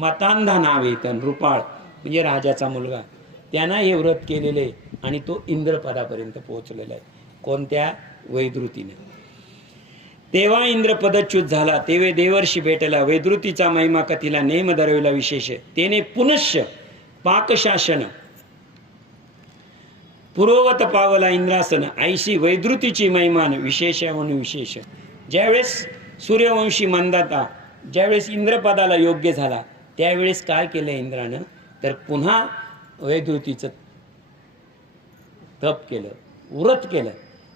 मतांधा नाव आहे त्या नृपाळ म्हणजे राजाचा मुलगा, त्यांना हे व्रत केलेलं आहे आणि तो इंद्रपदापर्यंत पोहोचलेला आहे. कोणत्या? वैद्रुतीने. तेव्हा इंद्रपदच्युत झाला, तेव्हा देवर्षी भेटला. वैद्रुतीचा महिमा कथीला नेम दरविला विशेष, तेने पुनश्च पाकशासन पूर्ववत पावला इंद्रासन. ऐशी वैद्रुतीची महिमान विशेषावून विशेष. ज्यावेळेस सूर्यवंशी मंदाता ज्यावेळेस इंद्रपदाला योग्य झाला त्यावेळेस काय केलं इंद्रानं, तर पुन्हा वैद्रुतीचं तप केलं, व्रत केलं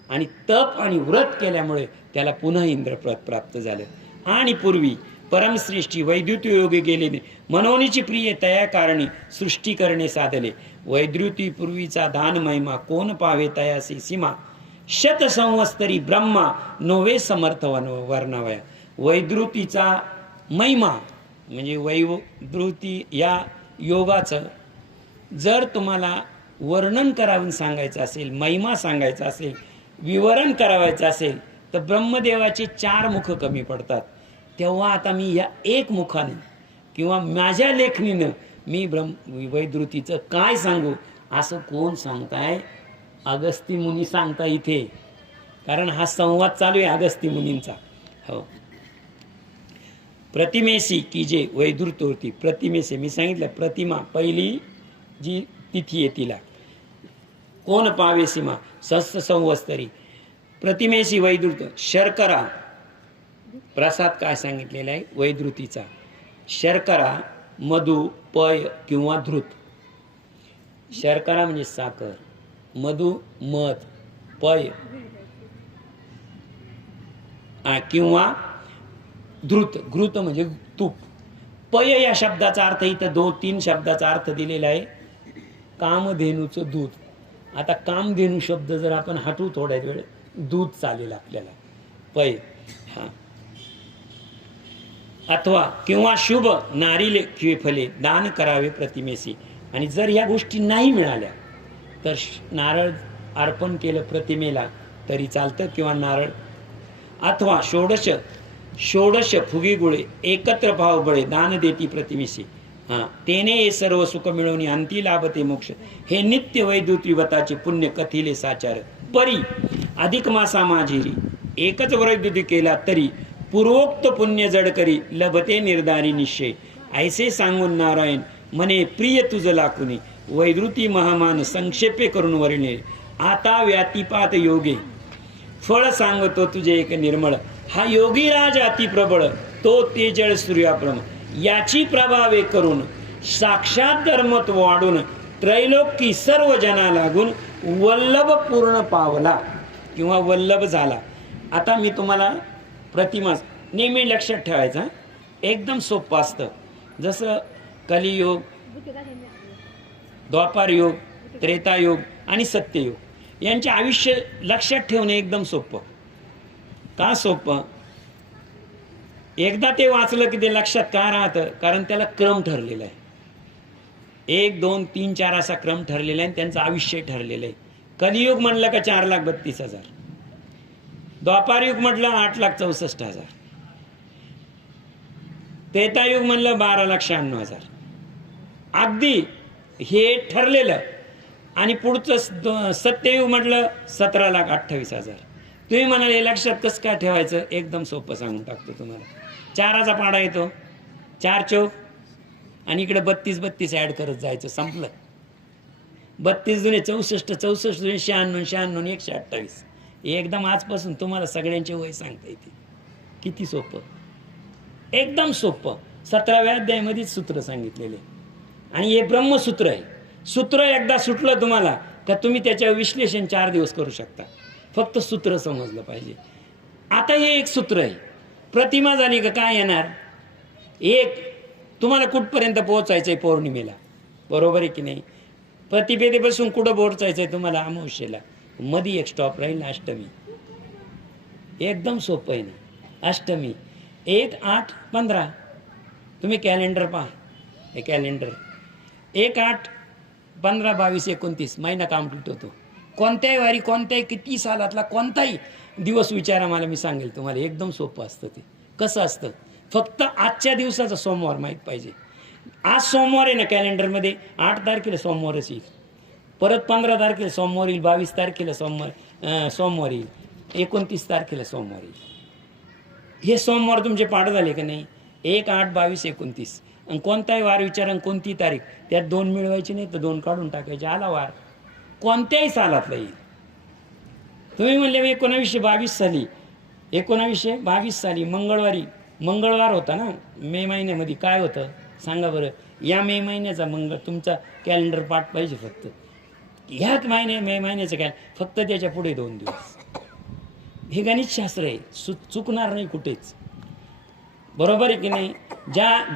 आणि तप आणि व्रत केल्यामुळे त्याला पुन्हा इंद्रपद प्राप्त झालं. आणि पूर्वी परमश्रेष्ठी वैद्युती योगी गेले मनोनीची प्रिय तया कारणी सृष्टी करणे साधले. वैद्युती पूर्वीचा दान महिमा कोण पावे तयासी सीमा. शत संवत्सरी ब्रह्मा नोवे समर्थ वर्णवया. वैद्युतीचा महिमा म्हणजे वैद्युती या योगाचं जर तुम्हाला वर्णन करावून सांगायचं असेल, महिमा सांगायचा असेल, विवरण करावायचं असेल तर ब्रह्मदेवाचे 4 मुख कमी पडतात. तेव्हा आता मी या एक मुखाने किंवा माझ्या लेखणीनं मी वैद्युतीचं काय सांगू असं कोण सांगताय? अगस्ती मुनी सांगता इथे, कारण हा संवाद चालू आहे अगस्ती मुनींचा. हो. प्रतिमेसी की जे वैधृत होती, प्रतिमेसी मी सांगितलं प्रतिमा पहिली जी तिथी आहे तिला कोण पावे सीमा. सहस्र संवत्सरी प्रतिमेशी वैधृत. शर्करा प्रसाद काय सांगितलेला आहे वैधृतीचा. शर्करा मधु पय किंवा धृत. शर्करा म्हणजे साखर, मधु मध, पय किंवा धृत. घृत म्हणजे तूप. पय या शब्दाचा अर्थ इथं 2-3 शब्दाचा अर्थ दिलेला आहे. कामधेनूचं दूध. आता कामधेनू शब्द जर आपण हटवू थोड्या वेळ, दूध चालेल आपल्याला. पय हा. अथवा किंवा शुभ नारिले किंवा फले दान करावे प्रतिमेसी. आणि जर ह्या गोष्टी नाही मिळाल्या तर नारळ अर्पण केलं प्रतिमेला तरी चालतं किंवा नारळ. अथवा षोडश फुगी गुळे एकत्र भाव बळे दान देती प्रतिमेसी. हां, तेने हे सर्व सुख मिळवणी अंती लाभते मोक्ष. हे नित्य वैद्युती व्रताचे पुण्य कथिले साचार. परी अधिक मासा माझिरी एकच वैद्युती केला तरी पूर्वोक्त पुण्य जड करी लभते निर्धारी निश्चय. ऐसे सांगून नारायण म्हणे प्रिय तुझ लाकुनी. वैद्युती महामान संक्षेपे करून वर्णे. आता व्यातिपात योगे फळ सांगतो तुझे एक निर्मळ. हा योगी राज अति प्रबळ तो तेजळ सूर्याप्रम. याची प्रभावे करून साक्षात धर्मत्व वाढून त्रैलोकी सर्व जना लागून वल्लभ पूर्ण पावला किंवा वल्लभ झाला. आता मी तुम्हाला प्रतिमा नेहमी लक्षात ठेवायचा, एकदम सोपं असतं. जसं कलियुग, द्वापारयुग, त्रेतायुग आणि सत्ययुग यांचे आयुष्य लक्षात ठेवणे एकदम सोपं. का सोपं? एकदा ते वाचलं की ते लक्षात का राहतं? कारण त्याला क्रम ठरलेला आहे. 1, 2, 3, 4 असा क्रम ठरलेला आहे आणि त्यांचं आयुष्य ठरलेलं आहे. कलियुग म्हणलं का 4,32,000. द्वापारयुग म्हटलं 8,64,000. त्रेतायुग म्हणलं 12,96,000. अगदी हे ठरलेलं. आणि पुढचं सत्ययुग म्हटलं 17,28,000. तुम्ही म्हणाल हे लक्षात कसं काय ठेवायचं? एकदम सोपं सांगून टाकतो तुम्हाला. 4चा पाडा येतो, 4 चौक आणि इकडे 32 ॲड करत जायचं. संपलं. 32 दुने 64, 64 दुने 96, 96 128. एकदम आजपासून तुम्हाला सगळ्यांचे वय सांगता येते. किती सोपं. एकदम सोपं. 17व्या अध्यायामध्येच सूत्र सांगितलेले आणि हे ब्रह्मसूत्र आहे. सूत्र एकदा सुटलं तुम्हाला का तुम्ही त्याच्यावर विश्लेषण 4 दिवस करू शकता. फक्त सूत्र समजलं पाहिजे. आता हे एक सूत्र आहे. प्रतिमा झाली का काय येणार? एक तुम्हाला कुठपर्यंत पोहोचायचं आहे पौर्णिमेला, बरोबर आहे की नाही? प्रतिभेदेपासून कुठं पोहोचायचं आहे तुम्हाला? अमावस्येला. मध्ये एक स्टॉप राहील अष्टमी. एकदम सोपं आहे ना. अष्टमी 1, 8, 15. तुम्ही कॅलेंडर पहा. हे कॅलेंडर 1, 8, 15, 22, 29 महिना कंप्लीट होतो. कोणत्याही वारी, कोणत्याही किती सालातला कोणताही दिवस विचारा मला, मी सांगेल तुम्हाला. एकदम सोपं असतं ते. कसं असतं? फक्त आजच्या दिवसाचा सोमवार माहीत पाहिजे. आज सोमवार आहे ना कॅलेंडरमध्ये, 8 तारखेला सोमवारच येईल. परत 15 तारखेला सोमवार येईल, 22 तारखेला सोमवार येईल, 29 तारखेला सोमवार येईल. हे सोमवार तुमचे पाठ झाले का नाही? 1, 8, 22, 29. आणि कोणताही वार विचारा, कोणती तारीख, त्यात 2 मिळवायची नाही तर 2 काढून टाकायचे. आला वार कोणत्याही सालातला येईल. तुम्ही म्हणले 1922 साली, 1922 साली मंगळवार होता ना मे महिन्यामध्ये. काय होतं सांगा बरं? या मे महिन्याचा तुमचा कॅलेंडर पाठ पाहिजे. फक्त ह्याच मे महिन्याचं फक्त त्याच्या पुढे 2 दिवस. हे गणितशास्त्र आहे, चुकणार नाही कुठेच, बरोबर आहे की नाही?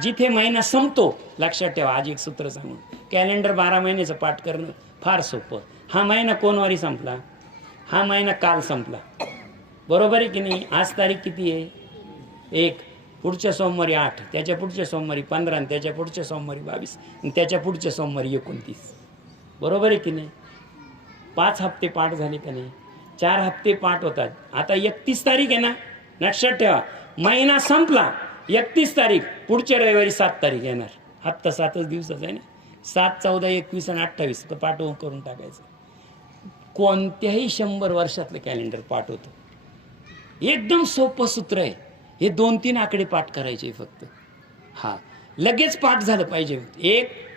जिथे महिना संपतो, लक्षात ठेवा. आज एक सूत्र सांगून, कॅलेंडर 12 महिन्याचं पाठ करणं फार सोपं. हा महिना कोण वारी संपला? हा महिना काल संपला, बरोबर आहे की नाही? आज तारीख किती आहे? 1. पुढच्या सोमवारी 8, त्याच्या पुढच्या सोमवारी 15, आणि त्याच्या पुढच्या सोमवारी 22, आणि त्याच्या पुढच्या सोमवारी 29, बरोबर आहे की नाही? 5 हप्ते पाठ झाले का नाही? 4 हप्ते पाठ होतात. आता 31 तारीख आहे ना, लक्षात ठेवा. महिना संपला 31 तारीख, पुढच्या रविवारी 7 तारीख येणार. हप्ता 7च दिवसाचा आहे ना. 7, 14, 21 आणि 28 तर पाठ करून टाकायचं. कोणत्याही 100 वर्षातलं कॅलेंडर पाठ होतं. एकदम सोपं सूत्र आहे. हे 2-3 आकडे पाठ करायचे फक्त. हा लगेच पाठ झालं पाहिजे.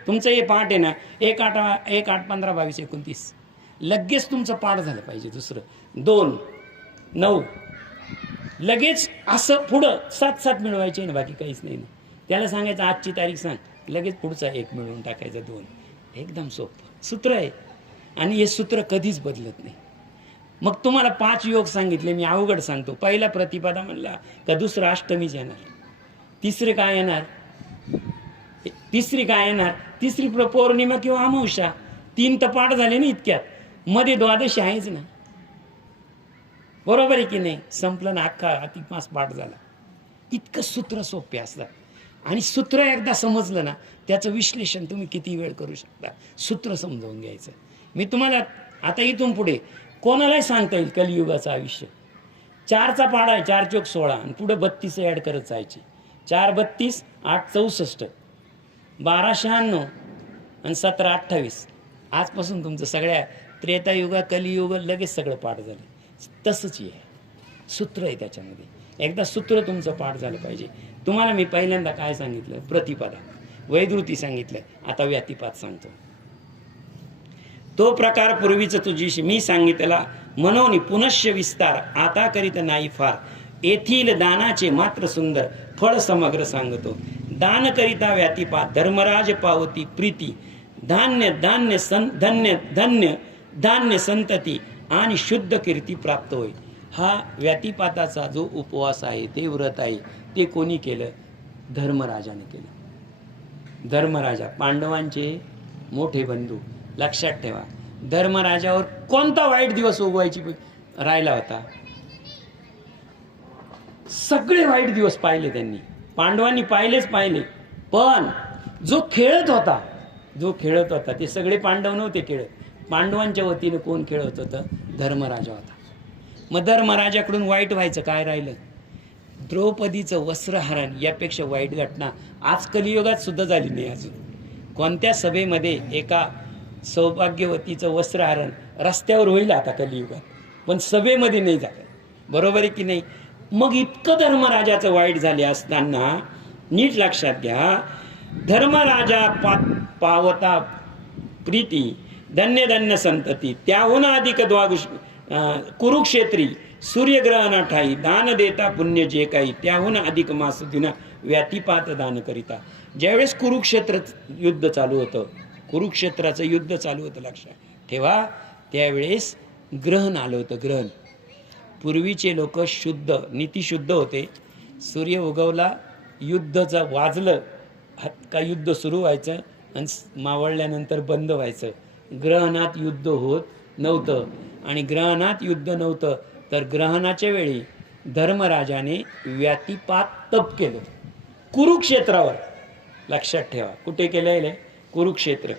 तुमचं हे पाठ आहे ना, 1, 8, 15, 22, 29 लगेच तुमचं पाठ झालं पाहिजे. दुसरं 2, 9 लगेच असं पुढं 7 मिळवायचे ना, बाकी काहीच नाही ना. त्याला सांगायचं आजची तारीख सांग, लगेच पुढचा 1 मिळवून टाकायचा, 2. एकदम सोपं सूत्र आहे आणि हे सूत्र कधीच बदलत नाही. मग तुम्हाला 5 योग सांगितले, मी अवघड सांगतो. पहिला प्रतिपदा म्हणला का दुसरं अष्टमीच येणार. तिसरी काय येणार? तिसरी पौर्णिमा किंवा अमावस्या. 3 तर पाठ झाले ना इतक्यात. मध्ये द्वादशी आहेच ना, बरोबर आहे की नाही? संपलं ना, अख्खा अधिक मास पाठ झाला. इतकं सूत्र सोपे असतात. आणि सूत्र एकदा समजलं ना, त्याचं विश्लेषण तुम्ही किती वेळ करू शकता. सूत्र समजावून घ्यायचं. मी तुम्हाला आता इथून पुढे कोणालाही सांगता येईल कलियुगाचं आयुष्य. 4चा पाढा आहे, 4 चोक 16 आणि पुढे 32 ॲड करत जायचे. 4, 32, 8, 64, 12, 96 आणि 17, 28. आजपासून तुमचं सगळ्या त्रेतायुग कलियुग लगेच सगळं पाठ झालं. तसंच आहे, सूत्र आहे त्याच्यामध्ये. एकदा सूत्र तुमचं पाठ झालं पाहिजे. तुम्हाला मी पहिल्यांदा काय सांगितलं? प्रतिपदा, वैद्रुती सांगितलं. आता व्यातिपात सांगतो. तो प्रकार पूर्वीचं तुझीशी मी सांगितला मनोनी पुनश्य विस्तार आता करीत नाही फार. येथील दानाचे मात्र सुंदर फळ समग्र सांगतो. दान करिता व्यातिपात धर्मराज पावती प्रीती. धान्य धान्य धन्य धन्य धान्य संतती आणि शुद्ध कीर्ती प्राप्त होईल. हा व्यातिपाताचा जो उपवास आहे, ते व्रत आहे, ते कोणी केलं? धर्मराजाने केलं. धर्मराजा, पांडवांचे मोठे बंधू. लक्षात ठेवा, धर्मराजावर कोणता वाईट दिवस उगवायची राहिला होता? सगळे वाईट दिवस पाहिले त्यांनी. पांडवांनी पाहिले. पण जो खेळत होता ते सगळे पांडव नव्हते खेळत. पांडवांच्या वतीने कोण खेळत होतं? धर्मराजा होता. मग धर्मराजाकडून वाईट व्हायचं काय राहिलं? द्रौपदीचं वस्त्रहरण यापेक्षा वाईट घटना आज कलियुगात सुद्धा झाली नाही अजून. कोणत्या सभेमध्ये एका सौभाग्यवतीचं वस्त्रहरण रस्त्यावर होईल आता कलियुगात, पण सभेमध्ये नाही झालं, बरोबर आहे की नाही? मग इतकं धर्मराजाचं वाईट झाले असताना नीट लक्षात घ्या, धर्मराजा पावता प्रीती धन्य धन्य संतती. त्याहून अधिक कुरुक्षेत्री सूर्यग्रहण ठाई दान देता पुण्य जे काही. त्याहून अधिक मासुदिना व्यातिपात दान करिता. ज्यावेळेस कुरुक्षेत्र युद्ध चालू होतं, कुरुक्षेत्राचं युद्ध चालू होतं, लक्षात ठेवा, त्यावेळेस ग्रहण आलं होतं. ग्रहण. पूर्वीचे लोक शुद्ध, नीतिशुद्ध होते. सूर्य उगवला, युद्धचं वाजलं का युद्ध सुरू व्हायचं आणि मावळल्यानंतर बंद व्हायचं. ग्रहणात युद्ध होत नव्हतं. आणि ग्रहणात युद्ध नव्हतं तर ग्रहणाच्या वेळी धर्मराजाने व्यातिपात तप केलं कुरुक्षेत्रावर. लक्षात ठेवा, कुठे केलं? कुरुक्षेत्र.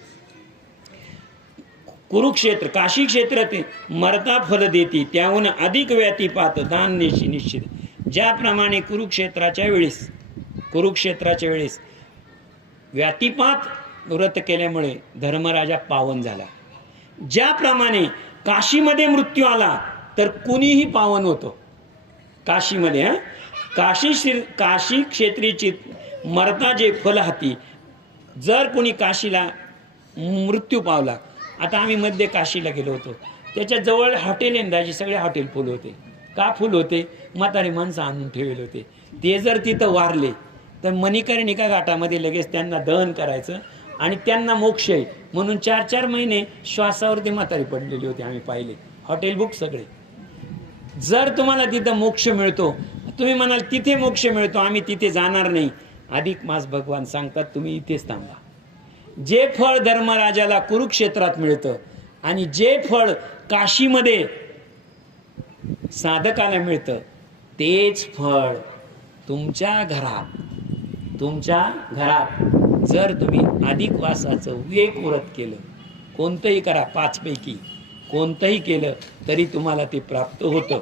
कुरुक्षेत्र काशी क्षेत्रात मरता फल देती, त्याहून अधिक व्यातिपात दान निश्चित. ज्याप्रमाणे कुरुक्षेत्राच्या वेळेस व्यातिपात व्रत केल्यामुळे धर्मराजा पावन झाला, ज्याप्रमाणे काशीमध्ये मृत्यू आला तर कुणीही पावन होतो. काशीमध्ये काशी क्षेत्रीची मरता जे फल हाती, जर कोणी काशीला मृत्यू पावला. आता आम्ही मध्य काशीला गेलो होतो, त्याच्या जवळ हॉटेल यंदाचे सगळे हॉटेल फुल होते. का फुल होते? म्हातारी माणसं आणून ठेवले होते. ते जर तिथं वारले तर मणिकर्णिका घाटामध्ये लगेच त्यांना दहन करायचं आणि त्यांना मोक्ष आहे म्हणून 4-4 महिने श्वासावरती म्हातारी पडलेली होती. आम्ही पाहिले, हॉटेल बुक सगळे. जर तुम्हाला तिथं मोक्ष मिळतो, तुम्ही म्हणाल तिथे मोक्ष मिळतो, आम्ही तिथे जाणार नाही. अधिक मास भगवान सांगतात तुम्ही इथेच थांबा. जे फळ धर्मराजाला कुरुक्षेत्रात मिळतं आणि जे फळ काशीमध्ये साधकाला मिळतं, तेच फळ तुमच्या घरात जर तुम्ही अधिक वासाचं एक व्रत केलं, कोणतंही करा, 5 पैकी कोणतंही केलं तरी तुम्हाला ते प्राप्त होतं.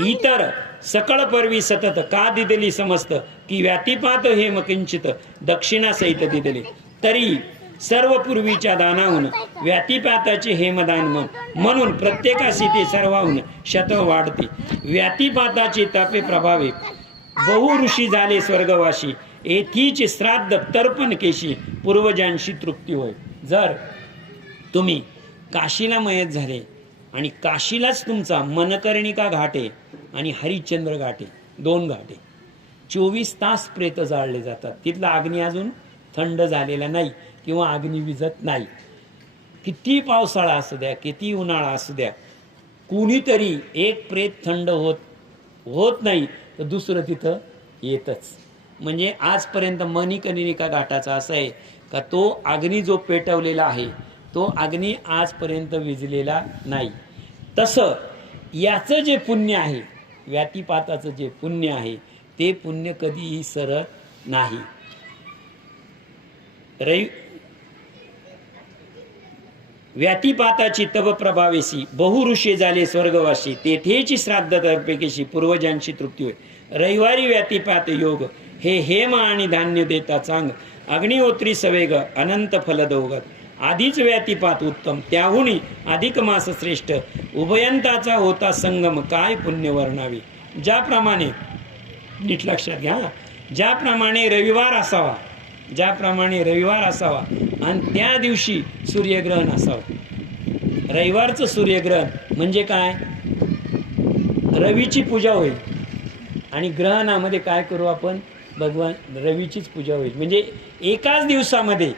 इतर सकळ परवी सतत का दिलेली समस्त की व्यातिपात हे मकिंचित दक्षिणा सहित दिलेले, तरी सर्व पूर्वीच्या दानाहून व्यातिपाताचे हेमदान म्हणून प्रत्येकाशी ते सर्वाहून शत वाढते. व्यातिपाताचे तापे प्रभावे बहु ऋषी झाले स्वर्गवासी, येथीच श्राद्ध तर्पण केशी पूर्वजांशी तृप्ती होय. जर तुम्ही काशीला मयत झाले आणि काशीलाच तुमचा मनकर्णिका घाट आहे आणि हरिश्चंद्र घाट आहे, 2 घाट आहे, 24 तास प्रेत जाळले जातात. तिथला अग्नी अजून थंड झालेला नाही किंवा अग्नी विझत नाही. किती पावसाळा असू द्या, किती उन्हाळा असू द्या, कुणीतरी एक प्रेत थंड होत नाही तर दुसरं तिथं येतच. म्हणजे आजपर्यंत मणिकर्णिका घाटाचा असं आहे का तो अग्नी जो पेटवलेला आहे तो अग्नी आजपर्यंत विझलेला नाही. तसं याचं जे पुण्य आहे, व्यातिपाताचं जे पुण्य आहे, ते पुण्य कधीही सरत नाही. व्यातिपाताची तब प्रभावेशी बहु ऋषी झाले स्वर्गवासी, तेथेची श्राद्ध तर्पेकेशी पूर्वजांची तृप्ती होय. रविवारी व्यातिपात योग हे हेम आणि धान्य देता चांग, अग्निहोत्री सवेग अनंत फल दोगत. आधीच व्यातिपात उत्तम, त्याहूनही अधिक मास श्रेष्ठ, उभयंताचा होता संगम, काय पुण्य वर्णावे. ज्याप्रमाणे नीट लक्षात घ्या, ज्याप्रमाणे रविवार असावा आणि त्या दिवशी सूर्यग्रहण असावं. रविवारचं सूर्यग्रहण म्हणजे काय? रवीची पूजा होईल आणि ग्रहणामध्ये काय करू आपण? भगवान रवीचीच पूजा होईल. म्हणजे एकाच दिवसामध्ये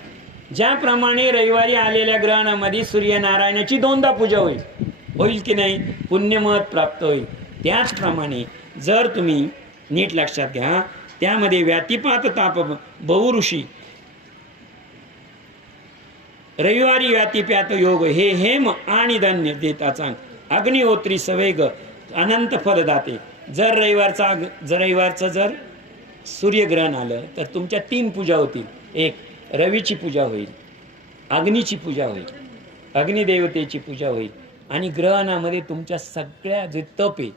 ज्याप्रमाणे रविवारी आलेल्या ग्रहणामध्ये सूर्यनारायणाची 2दा पूजा होईल की नाही? पुण्यमत प्राप्त होईल. त्याचप्रमाणे जर तुम्ही नीट लक्षात घ्या, त्यामध्ये व्यातिपात ताप बहु ऋषी, रविवारी व्यातिपात योग हे हेम आणि धान्य देता चांग, अग्निहोत्री सवेग अनंत फलदाते. जर रविवारचं जर सूर्यग्रहण आलं तर तुमच्या 3 पूजा होतील. एक रवीची पूजा होईल, अग्नीची पूजा होईल, अग्निदेवतेची पूजा होईल आणि ग्रहणामध्ये तुमच्या सगळ्या जे तप आहे,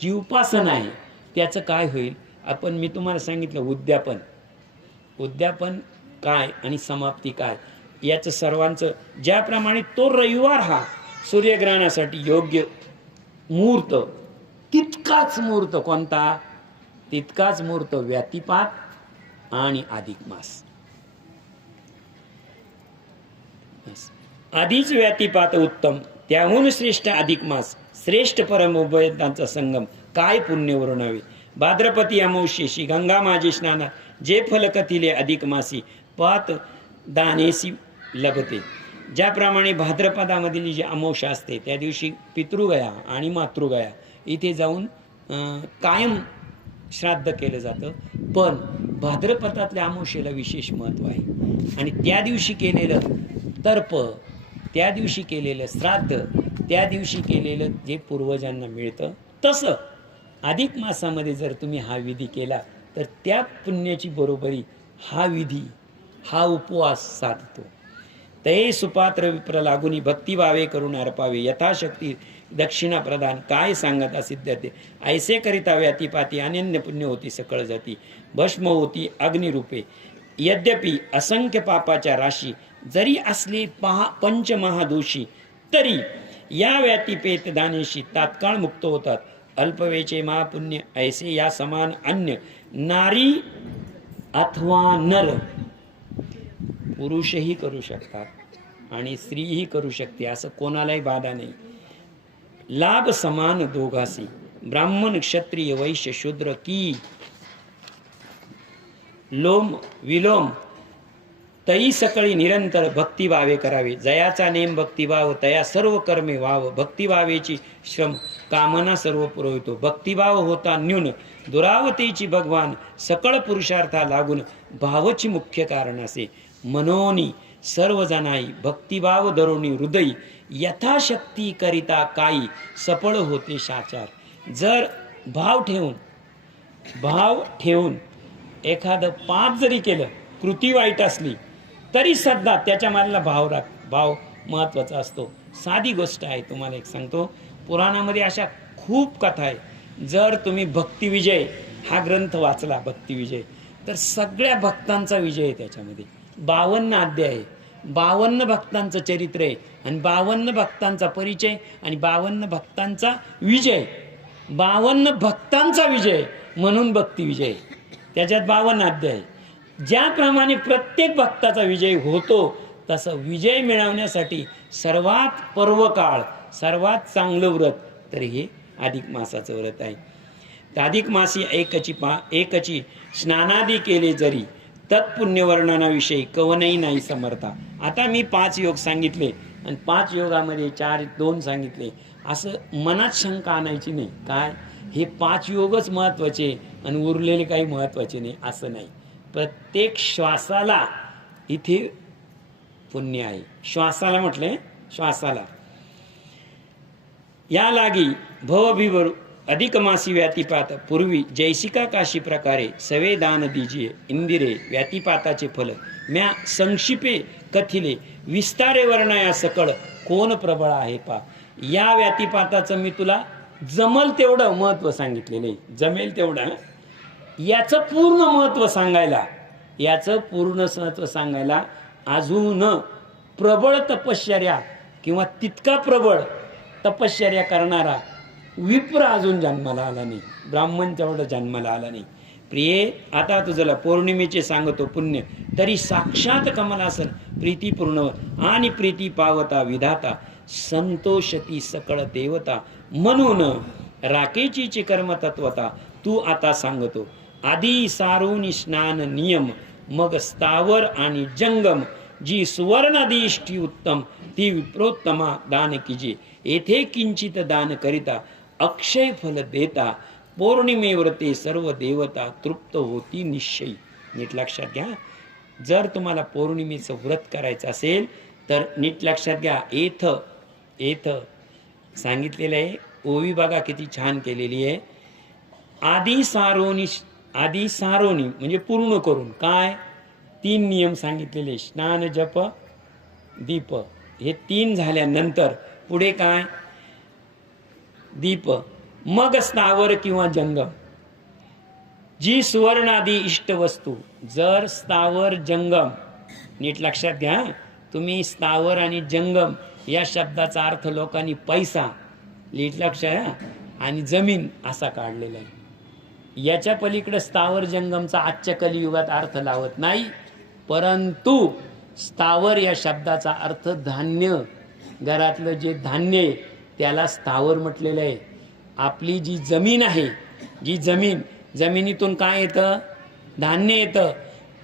जी उपासना आहे, त्याचं काय होईल? मी तुम्हाला सांगितलं उद्यापन काय आणि समाप्ती काय याचं सर्वांचं. ज्याप्रमाणे तो रविवार हा सूर्यग्रहणासाठी योग्य मुहूर्त, तितकाच मुहूर्त कोणता? तितकाच मुहूर्त व्यातिपात आणि अधिक मास. आधीच व्यातिपात उत्तम, त्याहून श्रेष्ठ अधिक मास, श्रेष्ठ परम उभयतांचा संगम, काय पुण्य वर्णावे. भाद्रपती अमावस्येशी गंगा माझी स्नाना जे फल कथिले अधिक मासी पात दानेसी लभते. ज्याप्रमाणे भाद्रपदामधील जी अमावस्या असते त्या दिवशी पितृगया आणि मातृगया इथे जाऊन कायम श्राद्ध केलं जातं. पण भाद्रपदातल्या अमावस्येला विशेष महत्त्व आहे आणि त्या दिवशी केलेलं तर्प, त्या दिवशी केलेलं श्राद्ध, त्या दिवशी केलेलं जे पूर्वजांना मिळतं, तसं अधिक मासामध्ये जर तुम्ही हा विधी केला तर त्या पुण्याची बरोबरी हा विधी, हा उपवास साधतो. ते सुपात्र विप्र लागुनी भक्तिभावे करून अर्पावे यथाशक्ती दक्षिणा प्रदान काय सांगता सिद्धते ऐसे करिता व्यातीपाती अनन्य पुण्य होती सकळ जाती भस्म होती अग्निरूपे. यद्यपि असंख्य पापाच्या राशी जरी असली पंचमहादोषी तरी या व्यातीपेत दानेशी तात्काळ मुक्त होतात. अल्पवेचे महापुण्य ऐसे या समान अन्य नारी अथवा नर पुरुषही करू शकतात आणि स्त्रीही करू शकते, असं कोणालाही बाधा नाही. लाभ समान दोघासी ब्राह्मण क्षत्रिय वैश्य शूद्र की लोम विलोम तई सकळी निरंतर भक्तिभावे करावे. जयाचा नेम भक्तिभाव तया सर्व कर्मे व्हाव. भक्तिभावेची श्रम कामना सर्व पुरवितो. भक्तिभाव होता न्यून दुरावतेची भगवान सकळ पुरुषार्था लागून भावची मुख्य कारण असे. मनोनी सर्वजनाई भक्तिभाव धरुणी हृदय यथाशक्ती करिता काही सफळ होते साचार. जर भाव ठेवून एखादं पाप जरी केलं, कृती वाईट असली तरी सध्या त्याच्या मागला भाव महत्त्वाचा असतो. साधी गोष्ट आहे, तुम्हाला एक सांगतो. पुराणामध्ये अशा खूप कथा आहे. जर तुम्ही भक्तिविजय हा ग्रंथ वाचला, भक्तिविजय, तर सगळ्या भक्तांचा विजय आहे त्याच्यामध्ये. 52 अध्याय आहे, 52 भक्तांचं चरित्र आहे आणि 52 भक्तांचा परिचय आणि 52 भक्तांचा विजय. 52 भक्तांचा विजय म्हणून भक्तिविजय. त्याच्यात 52 अध्याय. ज्याप्रमाणे प्रत्येक भक्ताचा विजय होतो तसं विजय मिळवण्यासाठी सर्वात पर्वकाळ, सर्वात चांगलं व्रत तर हे अधिक मासाचं व्रत आहे. तर अधिक मासी एकची स्नानादी केले जरी तत्पुण्यवर्णनाविषयी कवनही नाही समर्था. आता मी 5 योग सांगितले आणि 5 योगामध्ये 2 सांगितले. असं मनात शंका आणायची नाही. काय हे 5 योगच महत्त्वाचे आणि उरलेले काही महत्त्वाचे नाही असं नाही. प्रत्येक श्वासाला इथे पुण्य आहे. श्वासाला म्हटलंय, श्वासाला. या लागी भवभिवर अधिक मासी व्यातीपात पूर्वी जैसिका काशी प्रकारे सवे दान दीजिये इंदिरे व्यातीपाताचे फल म्या संक्षिपे कथिले विस्तारे वर्णया सकळ कोण प्रबळ आहे पा. या व्यातीपाताचं मी तुला जमल तेवढं महत्त्व सांगितलेलं आहे, जमेल तेवढं. याचं पूर्ण महत्त्व सांगायला अजून प्रबळ तपश्चर्या किंवा तितका प्रबळ तपश्चर्या करणारा विप्र अजून जन्माला आला नाही, ब्राह्मण तेवढं जन्माला आला नाही. प्रिये, आता तुझला पौर्णिमेचे सांगतो पुण्य तरी साक्षात कमलासन प्रीतीपूर्ण आणि प्रीती पावता विधाता संतोषती सकळ देवता. म्हणून राकेचीची कर्मतत्वता तू आता सांगतो. आधी सारून स्नान नियम मग स्थावर आणि जंगम जी सुवर्णादिष्टी उत्तम ती विप्रोत्तमा दान कीजे. येथे किंचित दान करिता अक्षय फल देता पौर्णिमेवर ते सर्व देवता तृप्त होती निश्चयी. नीट लक्षात घ्या. जर तुम्हाला पौर्णिमेचं व्रत करायचं असेल तर नीट लक्षात घ्या. येथ सांगितलेलं आहे. ओवी बघा किती छान केलेली आहे. आधी सारोनी म्हणजे पूर्ण करून काय 3 नियम सांगितलेले. स्नान जप दीप हे 3 झाल्यानंतर पुढे काय दीप मग स्थावर किंवा जंगम जी सुवर्णादी इष्ट वस्तू. जर स्थावर जंगम नीट लक्षात घ्या. तुम्ही स्थावर आणि जंगम या शब्दाचा अर्थ लोकांनी पैसा नीट लक्षात आणि जमीन असा काढलेला आहे. याच्या पलीकडे स्थावर जंगमचा आजच्या कलियुगात अर्थ लावत नाही. परंतु स्थावर या शब्दाचा अर्थ धान्य, घरातलं जे धान्य आहे त्याला स्थावर म्हटलेलं आहे. आपली जी जमीन आहे, जी जमीन जमिनीतून काय येतं? धान्य येतं.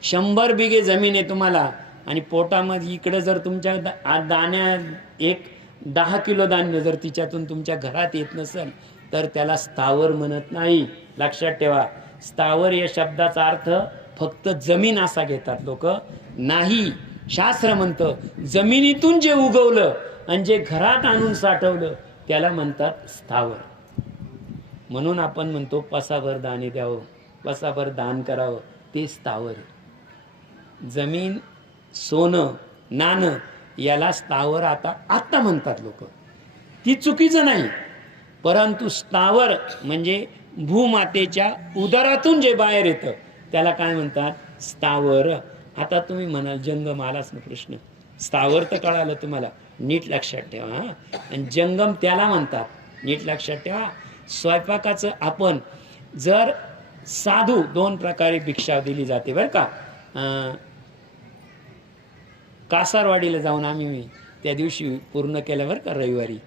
100 बिघे जमीन आहे तुम्हाला आणि पोटामध्ये इकडे जर तुमच्या दाण्या एक 10 किलो धान्य जर तिच्यातून तुमच्या घरात येत नसेल तर त्याला स्थावर म्हणत नाही. लक्षात ठेवा. स्थावर या शब्दाचा अर्थ फक्त जमीन असा घेतात लोक. नाही, शास्त्र म्हणतं जमिनीतून जे उगवलं आणि जे घरात आणून साठवलं त्याला म्हणतात स्थावर. म्हणून आपण म्हणतो पसाभर दाणे द्यावं, पसाभर दान करावं, ते स्थावर. जमीन, सोनं, नाणं याला स्थावर आता म्हणतात लोक. ती चुकीचं नाही, परंतु स्थावर म्हणजे भूमातेच्या उदरातून जे बाहेर येतं त्याला काय म्हणतात? स्थावर. आता तुम्ही म्हणाल जंगम आलाच ना प्रश्न. स्थावर तर कळालं तुम्हाला, नीट लक्षात ठेवा. आणि जंगम त्याला म्हणतात, नीट लक्षात ठेवा. स्वयंपाकाचं आपण जर साधू 2 प्रकारे भिक्षा दिली जाते बरं का. कासारवाडीला जाऊन आम्ही त्या दिवशी पूर्ण केलं बरं का, रविवारी.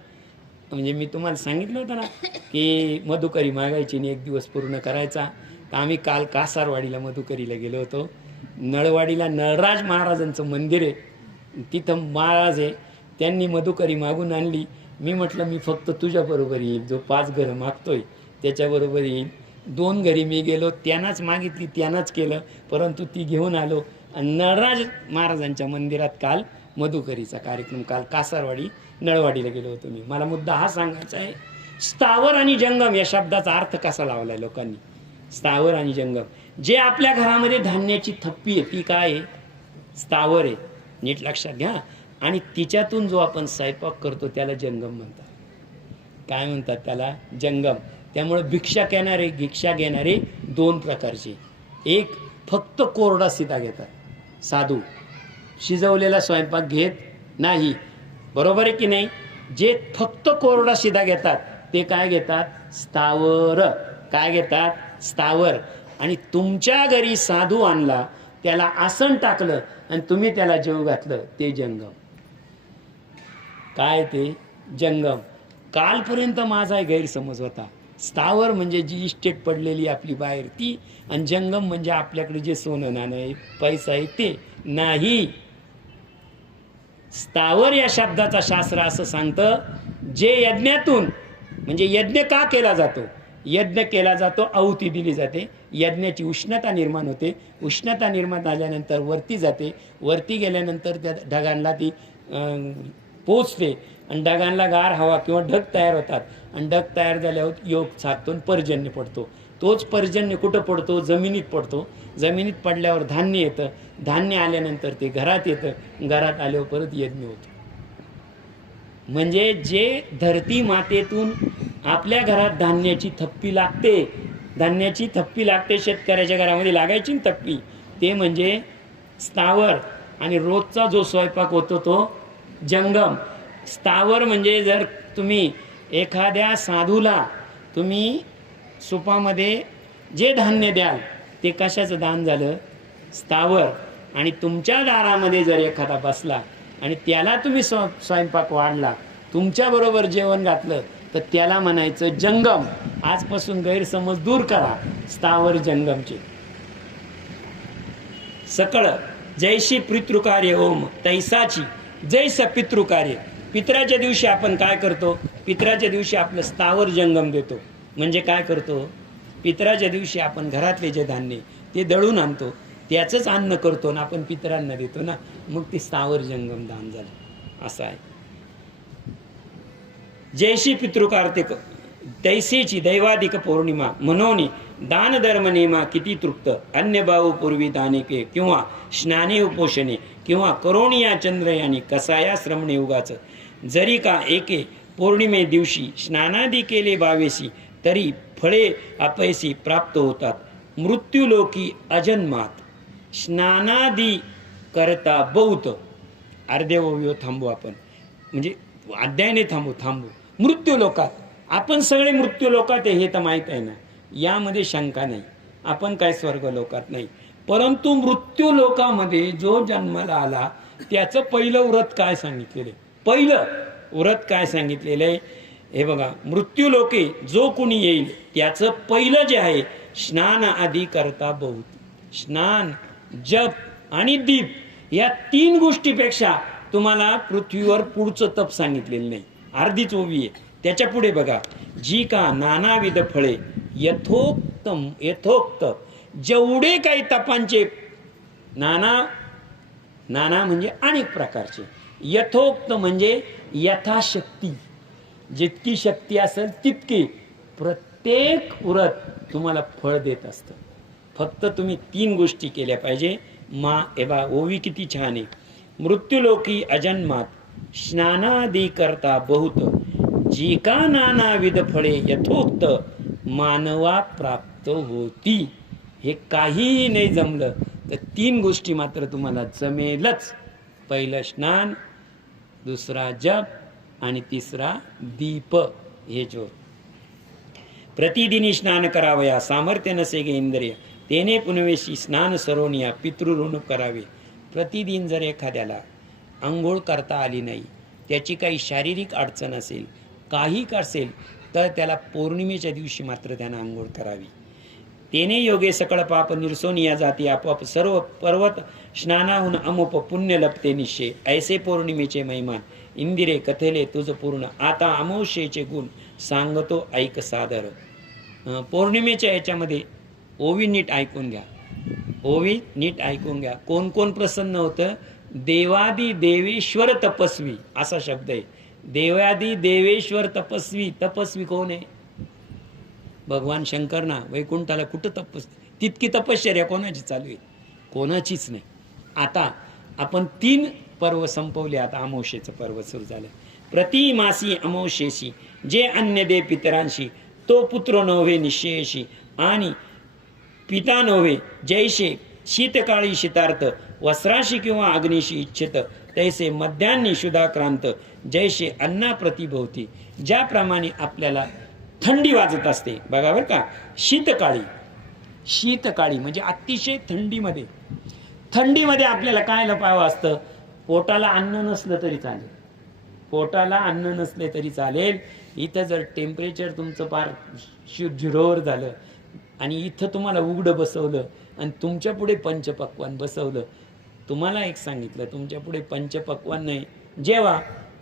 म्हणजे मी तुम्हाला सांगितलं होतं ना की मधुकरी मागायची आणि 1 दिवस पूर्ण करायचा. तर आम्ही काल कासारवाडीला मधुकरीला गेलो होतो. नळवाडीला नळराज महाराजांचं मंदिर आहे, तिथं महाराज आहे. त्यांनी मधुकरी मागून आणली. मी म्हटलं मी फक्त तुझ्याबरोबर येईल, जो 5 घरं मागतोय त्याच्याबरोबर येईल. 2 घरी मी गेलो, त्यांनाच मागितली, त्यांनाच केलं, परंतु ती घेऊन आलो. आणि नळराज महाराजांच्या मंदिरात काल मधुकरीचा कार्यक्रम, काल कासारवाडी नळवाडीला गेलो होतो मी. मला मुद्दा हा सांगायचा आहे, स्थावर आणि जंगम या शब्दाचा अर्थ कसा लावलाय लोकांनी. स्थावर आणि जंगम, जे आपल्या घरामध्ये धान्याची थप्पी आहे ती काय आहे? स्थावर आहे. नीट लक्षात घ्या. आणि तिच्यातून जो आपण स्वयंपाक करतो त्याला जंगम म्हणतात. काय म्हणतात त्याला? जंगम. त्यामुळे भिक्षा घेणारे 2 प्रकारचे. एक फक्त कोरडा शिदा घेतात, साधू शिजवलेला स्वयंपाक घेत नाही, बरोबर आहे की नाही. जे फक्त कोरडा शिदा घेतात ते काय घेतात? स्थावर. काय घेतात? स्थावर. आणि तुमच्या घरी साधू आणला, त्याला आसन टाकलं आणि तुम्ही त्याला जेवू घातलं, ते जंगम. काय ते? जंगम. कालपर्यंत माझा गैरसमज होता. स्थावर म्हणजे जी इस्टेट पडलेली आपली बाहेर ती, आणि जंगम म्हणजे आपल्याकडे जे सोनं नाणं आहे, पैसा आहे ते नाही. स्थावर या शब्दाचा शास्त्र असं सांगतं, जे यज्ञातून, म्हणजे यज्ञ का केला जातो? यज्ञ केला जातो, आहुती दिली जाते, यज्ञाची उष्णता निर्माण होते, उष्णता निर्माण झाल्यानंतर वरती जाते, वरती गेल्यानंतर त्या ढगांना ती पोचते आणि ढगांना गार हवा किंवा ढग तयार होतात. आणि ढग तयार झाल्यावर योग साधतो, पर्जन्य पडतो. तोच पर्जन्य कुठं पडतो? जमिनीत पडतो. जमिनीत पडल्यावर धान्य येतं, धान्य आल्यानंतर ते घरात येतं, घरात आल्यावर परत यज्ञ होतो. म्हणजे जे धरती मातेतून आपल्या घरात धान्याची थप्पी लागते, धान्याची थप्पी लागते, शेतकऱ्याच्या घरामध्ये लागायची ना थप्पी, ते म्हणजे स्थावर. आणि रोजचा जो स्वयंपाक होतो तो जंगम. स्थावर म्हणजे जर तुम्ही एखाद्या साधूला तुम्ही सुपामध्ये जे धान्य द्याल ते कशाचं दान झालं? स्थावर. आणि तुमच्या दारामध्ये जर एखादा बसला आणि त्याला तुम्ही स्वयंपाक वाढला, तुमच्याबरोबर जेवण घातलं, तर त्याला म्हणायचं जंगम. आजपासून गैरसमज दूर करा स्थावर जंगमचे. सकळ जैशी पितृकार्य ओम तैसाची जैस पितृकार्य. पितराच्या दिवशी आपण काय करतो? पितराच्या दिवशी आपलं स्थावर जंगम देतो. म्हणजे काय करतो? पितराच्या दिवशी आपण घरातले जे धान्य ते दळून आणतो, त्याचंच अन्न करतो ना आपण पितरांना देतो ना, मग ते स्थावर जंगम दान झालं. असं आहे. जैशी पितृकार्तिक तैसेची दैवाधिक पौर्णिमा म्हणून दान धर्म नेमा किती तृप्त. अन्य भाऊ पूर्वी दानिके किंवा स्नाने उपोषणे किंवा करोनिया चंद्रयानी कसाया श्रमणे उगाच. जरी का एके पौर्णिमे दिवशी स्नानादी केले बावेसी, तरी फळे अपयसी प्राप्त होतात. मृत्यूलोकी अजन्मात स्नानादी करता बहुत. अर्धे ओविओ थांबू आपण, म्हणजे अध्यायाने थांबू. मृत्यू लोकात आपण सगळे मृत्यू लोकात आहे हे तर माहीत आहे ना, यामध्ये शंका नाही. आपण काय स्वर्ग लोकात नाही, परंतु मृत्यू लोकामध्ये जो जन्माला आला त्याचं पहिलं व्रत काय सांगितलेलं आहे? पहिलं व्रत काय सांगितलेलं आहे? हे बघा, मृत्यू लोके जो कुणी येईल त्याचं पहिलं जे आहे स्नान आधी करता बहुत. स्नान, जप आणि दीप या 3 गोष्टीपेक्षा तुम्हाला पृथ्वीवर पुढचं तप सांगितलेलं नाही. अर्धीच ओवी आहे. त्याच्या पुढे बघा, जी का नानाविध फळे यथोक्त जेवढे काही तपांचे नाना म्हणजे अनेक प्रकारचे, यथोक्त म्हणजे यथाशक्ती, जितकी शक्ती असेल तितकी प्रत्येक व्रत तुम्हाला फळ देत असतं. फक्त तुम्ही 3 गोष्टी केल्या पाहिजे. एबा ओवी किती छान आहे. मृत्यूलोकी अजन्मात स्नानादी करता बहुत, जी का नानाविध फळे यथोक्त मानवा प्राप्त होती. हे काहीही नाही जमलं तर 3 गोष्टी मात्र तुम्हाला जमेलच. पहिलं स्नान, दुसरा जप आणि तिसरा दीप. हे जो प्रतिदिनी स्नान करावया, सामर्थ्य नसे गे इंद्रिय, तेने पुनवेशी स्नान सरोनिया पितृऋण करावे. प्रतिदिन जर एखाद्याला आंघोळ करता आली नाही, त्याची काही शारीरिक अडचण असेल, काही असेल, तर त्याला पौर्णिमेच्या दिवशी मात्र त्यानं आंघोळ करावी. तेने योगे सकळ पाप निर्सोनिया जाती, आपोआप सर्व पर्वत स्नानाहून अमुप पुण्य लपते निश्चय. ऐसे पौर्णिमेचे महिमान इंदिरे कथेले तुझ पूर्ण, आता अमावस्येचे गुण सांगतो ऐक सादर. पौर्णिमेच्या याच्यामध्ये ओवी नीट ऐकून घ्या. ओवी नीट ऐकून घ्या. कोण कोण प्रसन्न होतं? देवादी देवेश्वर तपस्वी असा शब्द आहे. देवादी देवेश्वर तपस्वी. तपस्वी कोण आहे? भगवान शंकर ना. वैकुंठाला कुठं तितकी तपश्चर्या कोणाची चालू आहे? कोणाचीच नाही. आता आपण 3 पर्व संपवले. आता अमावस्येचं पर्व सुरू झालं. प्रतिमासी अमावस्येशी जे अन्य दे पितरांशी, तो पुत्र नव्हे निश्चयशी, आणि पिता नव्हे जैसे शीतकाळी शीतार्थ, वस्त्राशी किंवा अग्निशी इच्छित, तैसे मध्यान्नी शुधाक्रांत, जैसे अन्ना प्रतिभवती. ज्याप्रमाणे आपल्याला थंडी वाजत असते बघा बरं का, शीतकाळी म्हणजे अतिशय थंडीमध्ये आपल्याला काय लपावं असतं? पोटाला अन्न नसलं तरी चालेल. पोटाला अन्न नसले तरी चालेल. इथं जर टेम्परेचर तुमचं फार 0वर झालं आणि इथं तुम्हाला उघडं बसवलं आणि तुमच्या पुढे पंचपक्वान बसवलं, तुम्हाला एक सांगितलं, तुमच्या पुढे पंचपक्वान नाही जेवा,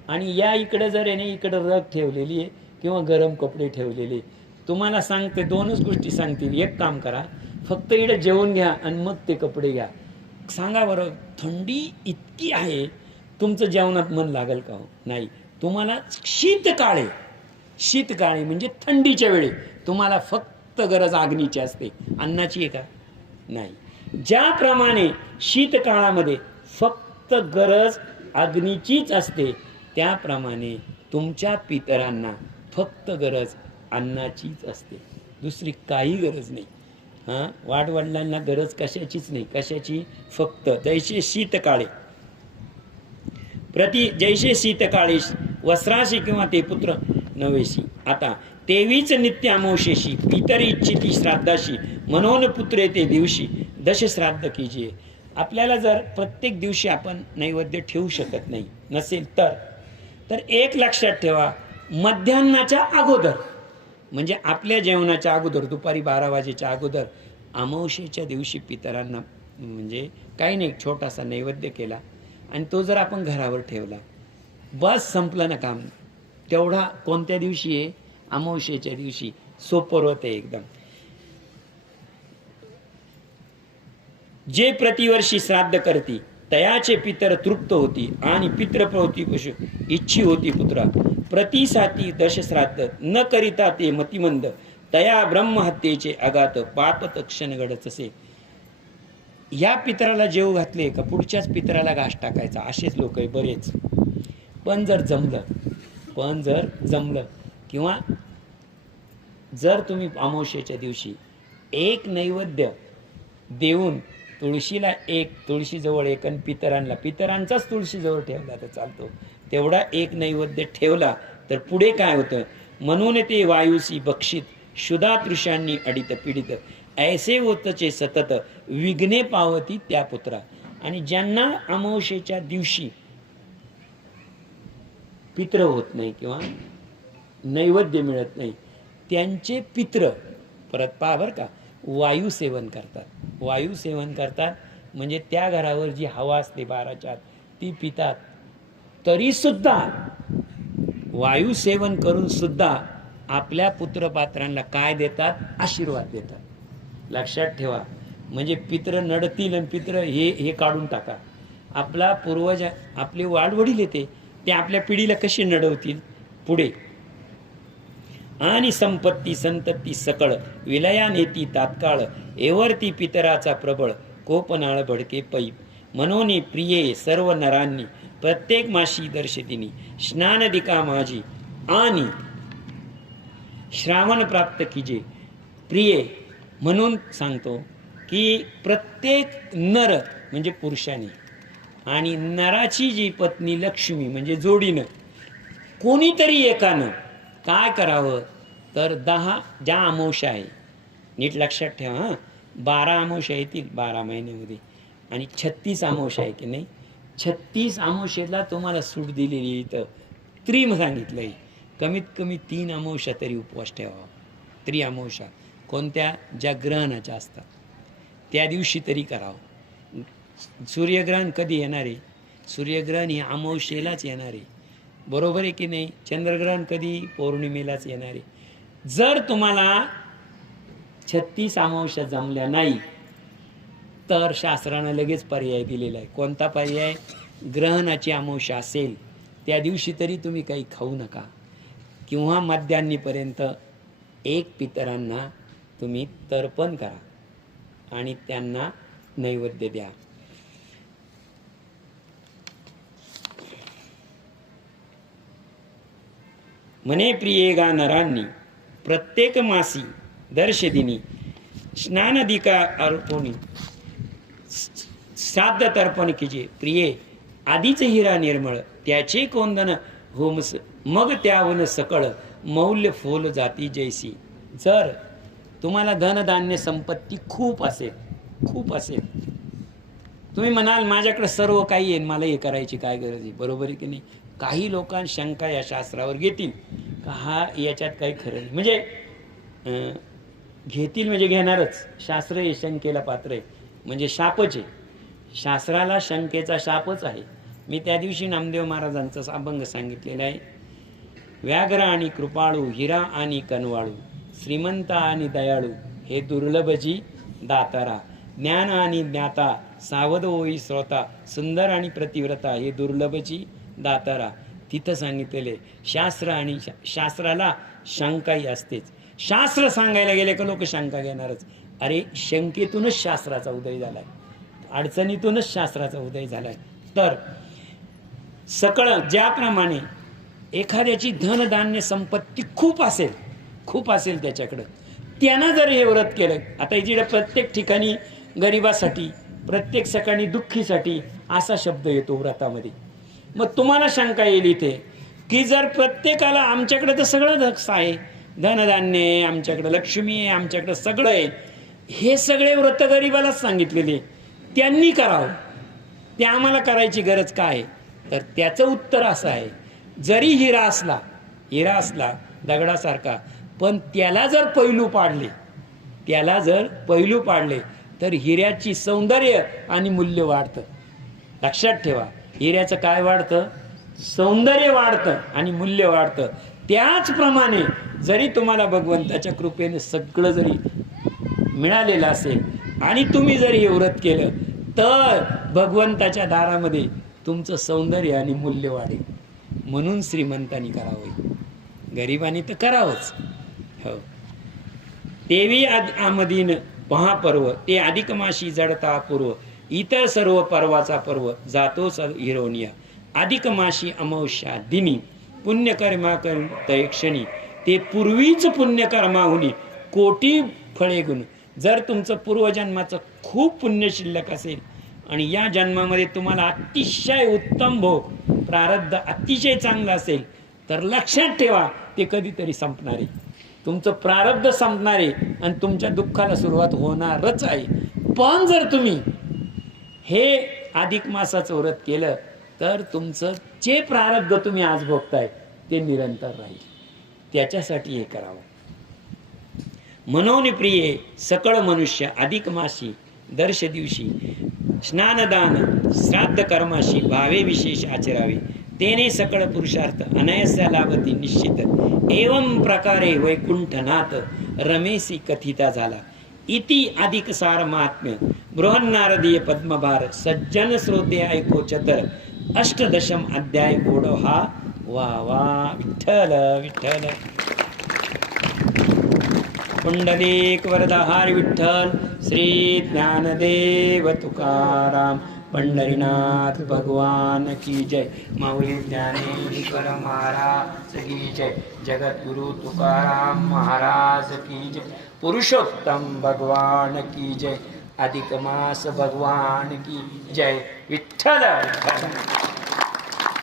आणि या इकडं जर आहे ना, इकडं रग ठेवलेली आहे किंवा गरम कपडे ठेवलेले, तुम्हाला सांगते 2च गोष्टी सांगतील. एक काम करा, फक्त इकडे जेवून घ्या आणि मग ते कपडे घ्या. सांगा बरं, थंडी इतकी आहे, तुमचं जेवणात मन लागेल का हो? नाही. तुम्हाला शीतकाळी म्हणजे थंडीच्या वेळी तुम्हाला फक्त गरज अग्नीची असते, अन्नाची आहे का? नाही. ज्याप्रमाणे शीतकाळामध्ये फक्त गरज अग्नीचीच असते, त्याप्रमाणे तुमच्या पितरांना फक्त गरज अन्नाचीच असते, दुसरी काही गरज नाही. वाडवडिलांना गरज कशाचीच नाही. कशाची? फक्त जैसे शीतकाळी वस्त्राशी किंवा ते पुत्र नवेशी. आता तेवीच नित्य अमावस्येशी पितरी इच्छिती श्राद्धाशी, मनोन पुत्रे ते दिवशी दश श्राद्ध कीजिये. आपल्याला जर प्रत्येक दिवशी आपण नैवेद्य ठेवू शकत नाही नसेल तर एक लक्षात ठेवा, मध्यान्नाच्या अगोदर म्हणजे आपल्या जेवणाच्या अगोदर, दुपारी 12 वाजेच्या अगोदर अमावस्येच्या दिवशी पितरांना म्हणजे काही नाही, छोटासा नैवेद्य केला आणि तो जर आपण घरावर ठेवला, बस संपलं ना काम. तेवढा कोणत्या दिवशी आहे? अमावस्येच्या दिवशी. सोपं होत आहे एकदम. जे प्रतिवर्षी श्राद्ध करती तयाचे पितर तृप्त होती, आणि पितृप्रवृत्ती इच्छी होती पुत्रा. प्रतिसाती दशश्राद्ध न करिता ते मतिमंद, तया ब्रह्महत्येचे अगात पापत क्षण घडत असे. या पितराला जेव घातले का पुढच्याच पितराला घास टाकायचा, असेच लोक आहे बरेच. पण जर जमलं किंवा जर तुम्ही अमावस्येच्या दिवशी एक नैवेद्य देऊन तुळशीला एक, तुळशीजवळ एक, आणि पितरांचाच तुळशीजवळ ठेवला तर चालतो, तेवढा एक नैवेद्य ठेवला तर पुढे काय होतं? म्हणून ते वायुसी बक्षित शुदा तृषांनी अडित पीडित, ऐसे होतचे सतत विघ्ने पावती त्या पुत्रा. आणि ज्यांना अमावस्येच्या दिवशी पित्र होत नाही किंवा नैवेद्य मिळत नाही, त्यांचे पित्र परत पहा बरं का, वायू सेवन करतात. वायू सेवन करतात म्हणजे त्या घरावर जी हवा असते 12च्या आत ती पितात. तरीसुद्धा वायू सेवन करून सुद्धा आपल्या पुत्रपात्रांना काय देतात? आशीर्वाद देतात. लक्षात ठेवा. म्हणजे पित्र नडतील आणि पित्र हे काढून टाका. आपला पूर्वज आपले वाडवडील येते ते आपल्या पिढीला कशी नडवतील पुढे. आणि संपत्ती संतती सकळ विलया नेती तात्काळ एवरती पितराचा प्रबळ कोपनाळ भडके पैप मनोनी प्रिये सर्व नरांनी प्रत्येक माशी दर्शतिनी स्नानदिका माझी आणि श्रावण प्राप्त कीजे. प्रिये म्हणून सांगतो की प्रत्येक नर म्हणजे पुरुषाने आणि नराची जी पत्नी लक्ष्मी म्हणजे जोडीनं कोणीतरी एकानं काय करावं तर 10 ज्या अमावस्या आहे नीट लक्षात ठेवा हां. 12 अमावस्या येतील 12 महिन्यामध्ये आणि 36 अमावस्या आहे की नाही. 36 अमावस्येला तुम्हाला सूट दिलेली इथं त्रिम सांगितलंय. कमीत कमी 3 अमावस्या तरी उपवास ठेवावा. त्रिअमावस्या कोणत्या? ज्या ग्रहणाच्या असतात त्या दिवशी तरी करावं. सूर्यग्रहण कधी येणार आहे? सूर्यग्रहण हे अमावस्येलाच येणार आहे. बरोबर आहे की नाही. चंद्रग्रहण कधी? पौर्णिमेलाच येणार आहे. जर तुम्हाला 36 अमावस्या जमल्या नाही तर शास्त्रानं लगेच पर्याय दिलेला आहे. कोणता पर्याय? ग्रहणाची अमावस्या असेल त्या दिवशी तरी तुम्ही काही खाऊ नका किंवा मध्यान्हीपर्यंत एक पितरांना तुम्ही तर्पण करा आणि त्यांना नैवेद्य द्या. म्हणे प्रिये गा नरांनी प्रत्येक मासी दर्शदिनी स्नानदिका अर्पोनी श्राद्ध तर्पण कीजे. प्रिये आधीच हिरा निर्मळ त्याचे कोंदन होमस मग त्यावन सकळ मौल्य फोल जाती जैसी. जर तुम्हाला धनधान्य संपत्ती खूप असेल तुम्ही म्हणाल माझ्याकडे सर्व काही आहे मला हे करायची काय गरज आहे. बरोबर आहे की नाही. काही लोकांना शंका या शास्त्रावर घेतील का हा याच्यात काही खरं नाही म्हणजे घेतील म्हणजे घेणारच. शास्त्र हे शंकेला पात्र आहे म्हणजे शापच आहे. शास्त्राला शंकेचा शापच आहे. मी त्या दिवशी नामदेव महाराजांचा अभंग सांगितलेला आहे. व्याघ्र आणि कृपाळू हिरा आणि कनवाळू श्रीमंत आणि दयाळू हे दुर्लभजी दातारा ज्ञान आणि ज्ञाता सावध होई श्रोता सुंदर आणि प्रतिव्रता हे दुर्लभची दातारा. तिथं सांगितलेले शास्त्र आणि शास्त्राला शंकाही असतेच. शास्त्र सांगायला गेले का लोक शंका घेणारच. अरे शंकेतूनच शास्त्राचा उदय झालाय. अडचणीतूनच शास्त्राचा उदय झालाय. तर सकळ ज्याप्रमाणे एखाद्याची धनधान्य संपत्ती खूप असेल त्याच्याकडं त्यानं जर हे व्रत केलं. आता इकडे प्रत्येक ठिकाणी गरिबासाठी प्रत्येक सकाळी दुःखीसाठी असा शब्द येतो व्रतामध्ये. मग तुम्हाला शंका येईल इथे की जर प्रत्येकाला आमच्याकडे तर सगळं धक्स आहे धनधान्य आहे आमच्याकडे लक्ष्मी आहे आमच्याकडे सगळं आहे हे सगळे व्रत गरिबालाच सांगितलेले त्यांनी करावं ते आम्हाला करायची गरज काय. तर त्याचं उत्तर असं आहे जरी हिरा असला दगडासारखा पण त्याला जर पैलू पाडले तर हिऱ्याची सौंदर्य आणि मूल्य वाढतं. लक्षात ठेवा. हिऱ्याचं काय वाढतं? सौंदर्य वाढतं आणि मूल्य वाढतं. त्याचप्रमाणे जरी तुम्हाला भगवंताच्या कृपेने सगळं जरी मिळालेलं असेल आणि तुम्ही जरी हे व्रत केलं तर भगवंताच्या दारामध्ये तुमचं सौंदर्य आणि मूल्य वाढेल. म्हणून श्रीमंतांनी करावं गरिबांनी तर करावंच. हो. तेवी आमदीन महापर्व ते अधिक माशी जडता पूर्व इतर सर्व पर्वाचा पर्व जातो हिरोनिया अधिक माशी अमावस्या दिनी पुण्यकर्मा क्षणी ते पूर्वीच पुण्यकर्माहुनी कोटी फळे गुण. जर तुमचं पूर्वजन्माचं खूप पुण्य शिल्लक असेल आणि या जन्मामध्ये तुम्हाला अतिशय उत्तम भोग प्रारब्ध अतिशय चांगलं असेल तर लक्षात ठेवा ते कधीतरी संपणार आहे. तुमचं प्रारब्ध संपणार आहे आणि तुमच्या दुःखाला सुरुवात होणारच आहे. पण जर तुम्ही हे अधिक मासाचं व्रत केलं तर तुमचं जे प्रारब्ध तुम्ही आज भोगताय ते निरंतर राहील. त्याच्यासाठी हे करावं. मनोनी प्रिये सकळ मनुष्य अधिक मासी दर्श दिवशी स्नानदान श्राद्ध कर्माशी भावे विशेष आचरावे तेने सकळ पुरुषार्थ अनयस्या लाभती निश्चित एवं प्रकारे वैकुंठनाथ रमेशी कथिता झाला इति अधिक सार महात्म्य बृहन्नारदीय पद्मभार सज्जन श्रोते ऐको चतर अष्टदशम अध्याय गोडव हा वा वा विठ्ठल विठ्ठल पुंडलिक वरदाहार विठ्ठल श्री ज्ञानदेव तुकाराम पंढरीनाथ भगवान की जय माऊली ज्ञानेश्वर महाराज की जय जगद्गुरु तुकाराम महाराज की जय पुरुषोत्तम भगवान की जय अधिक मास भगवान की जय विठ्ठल विठ्ठल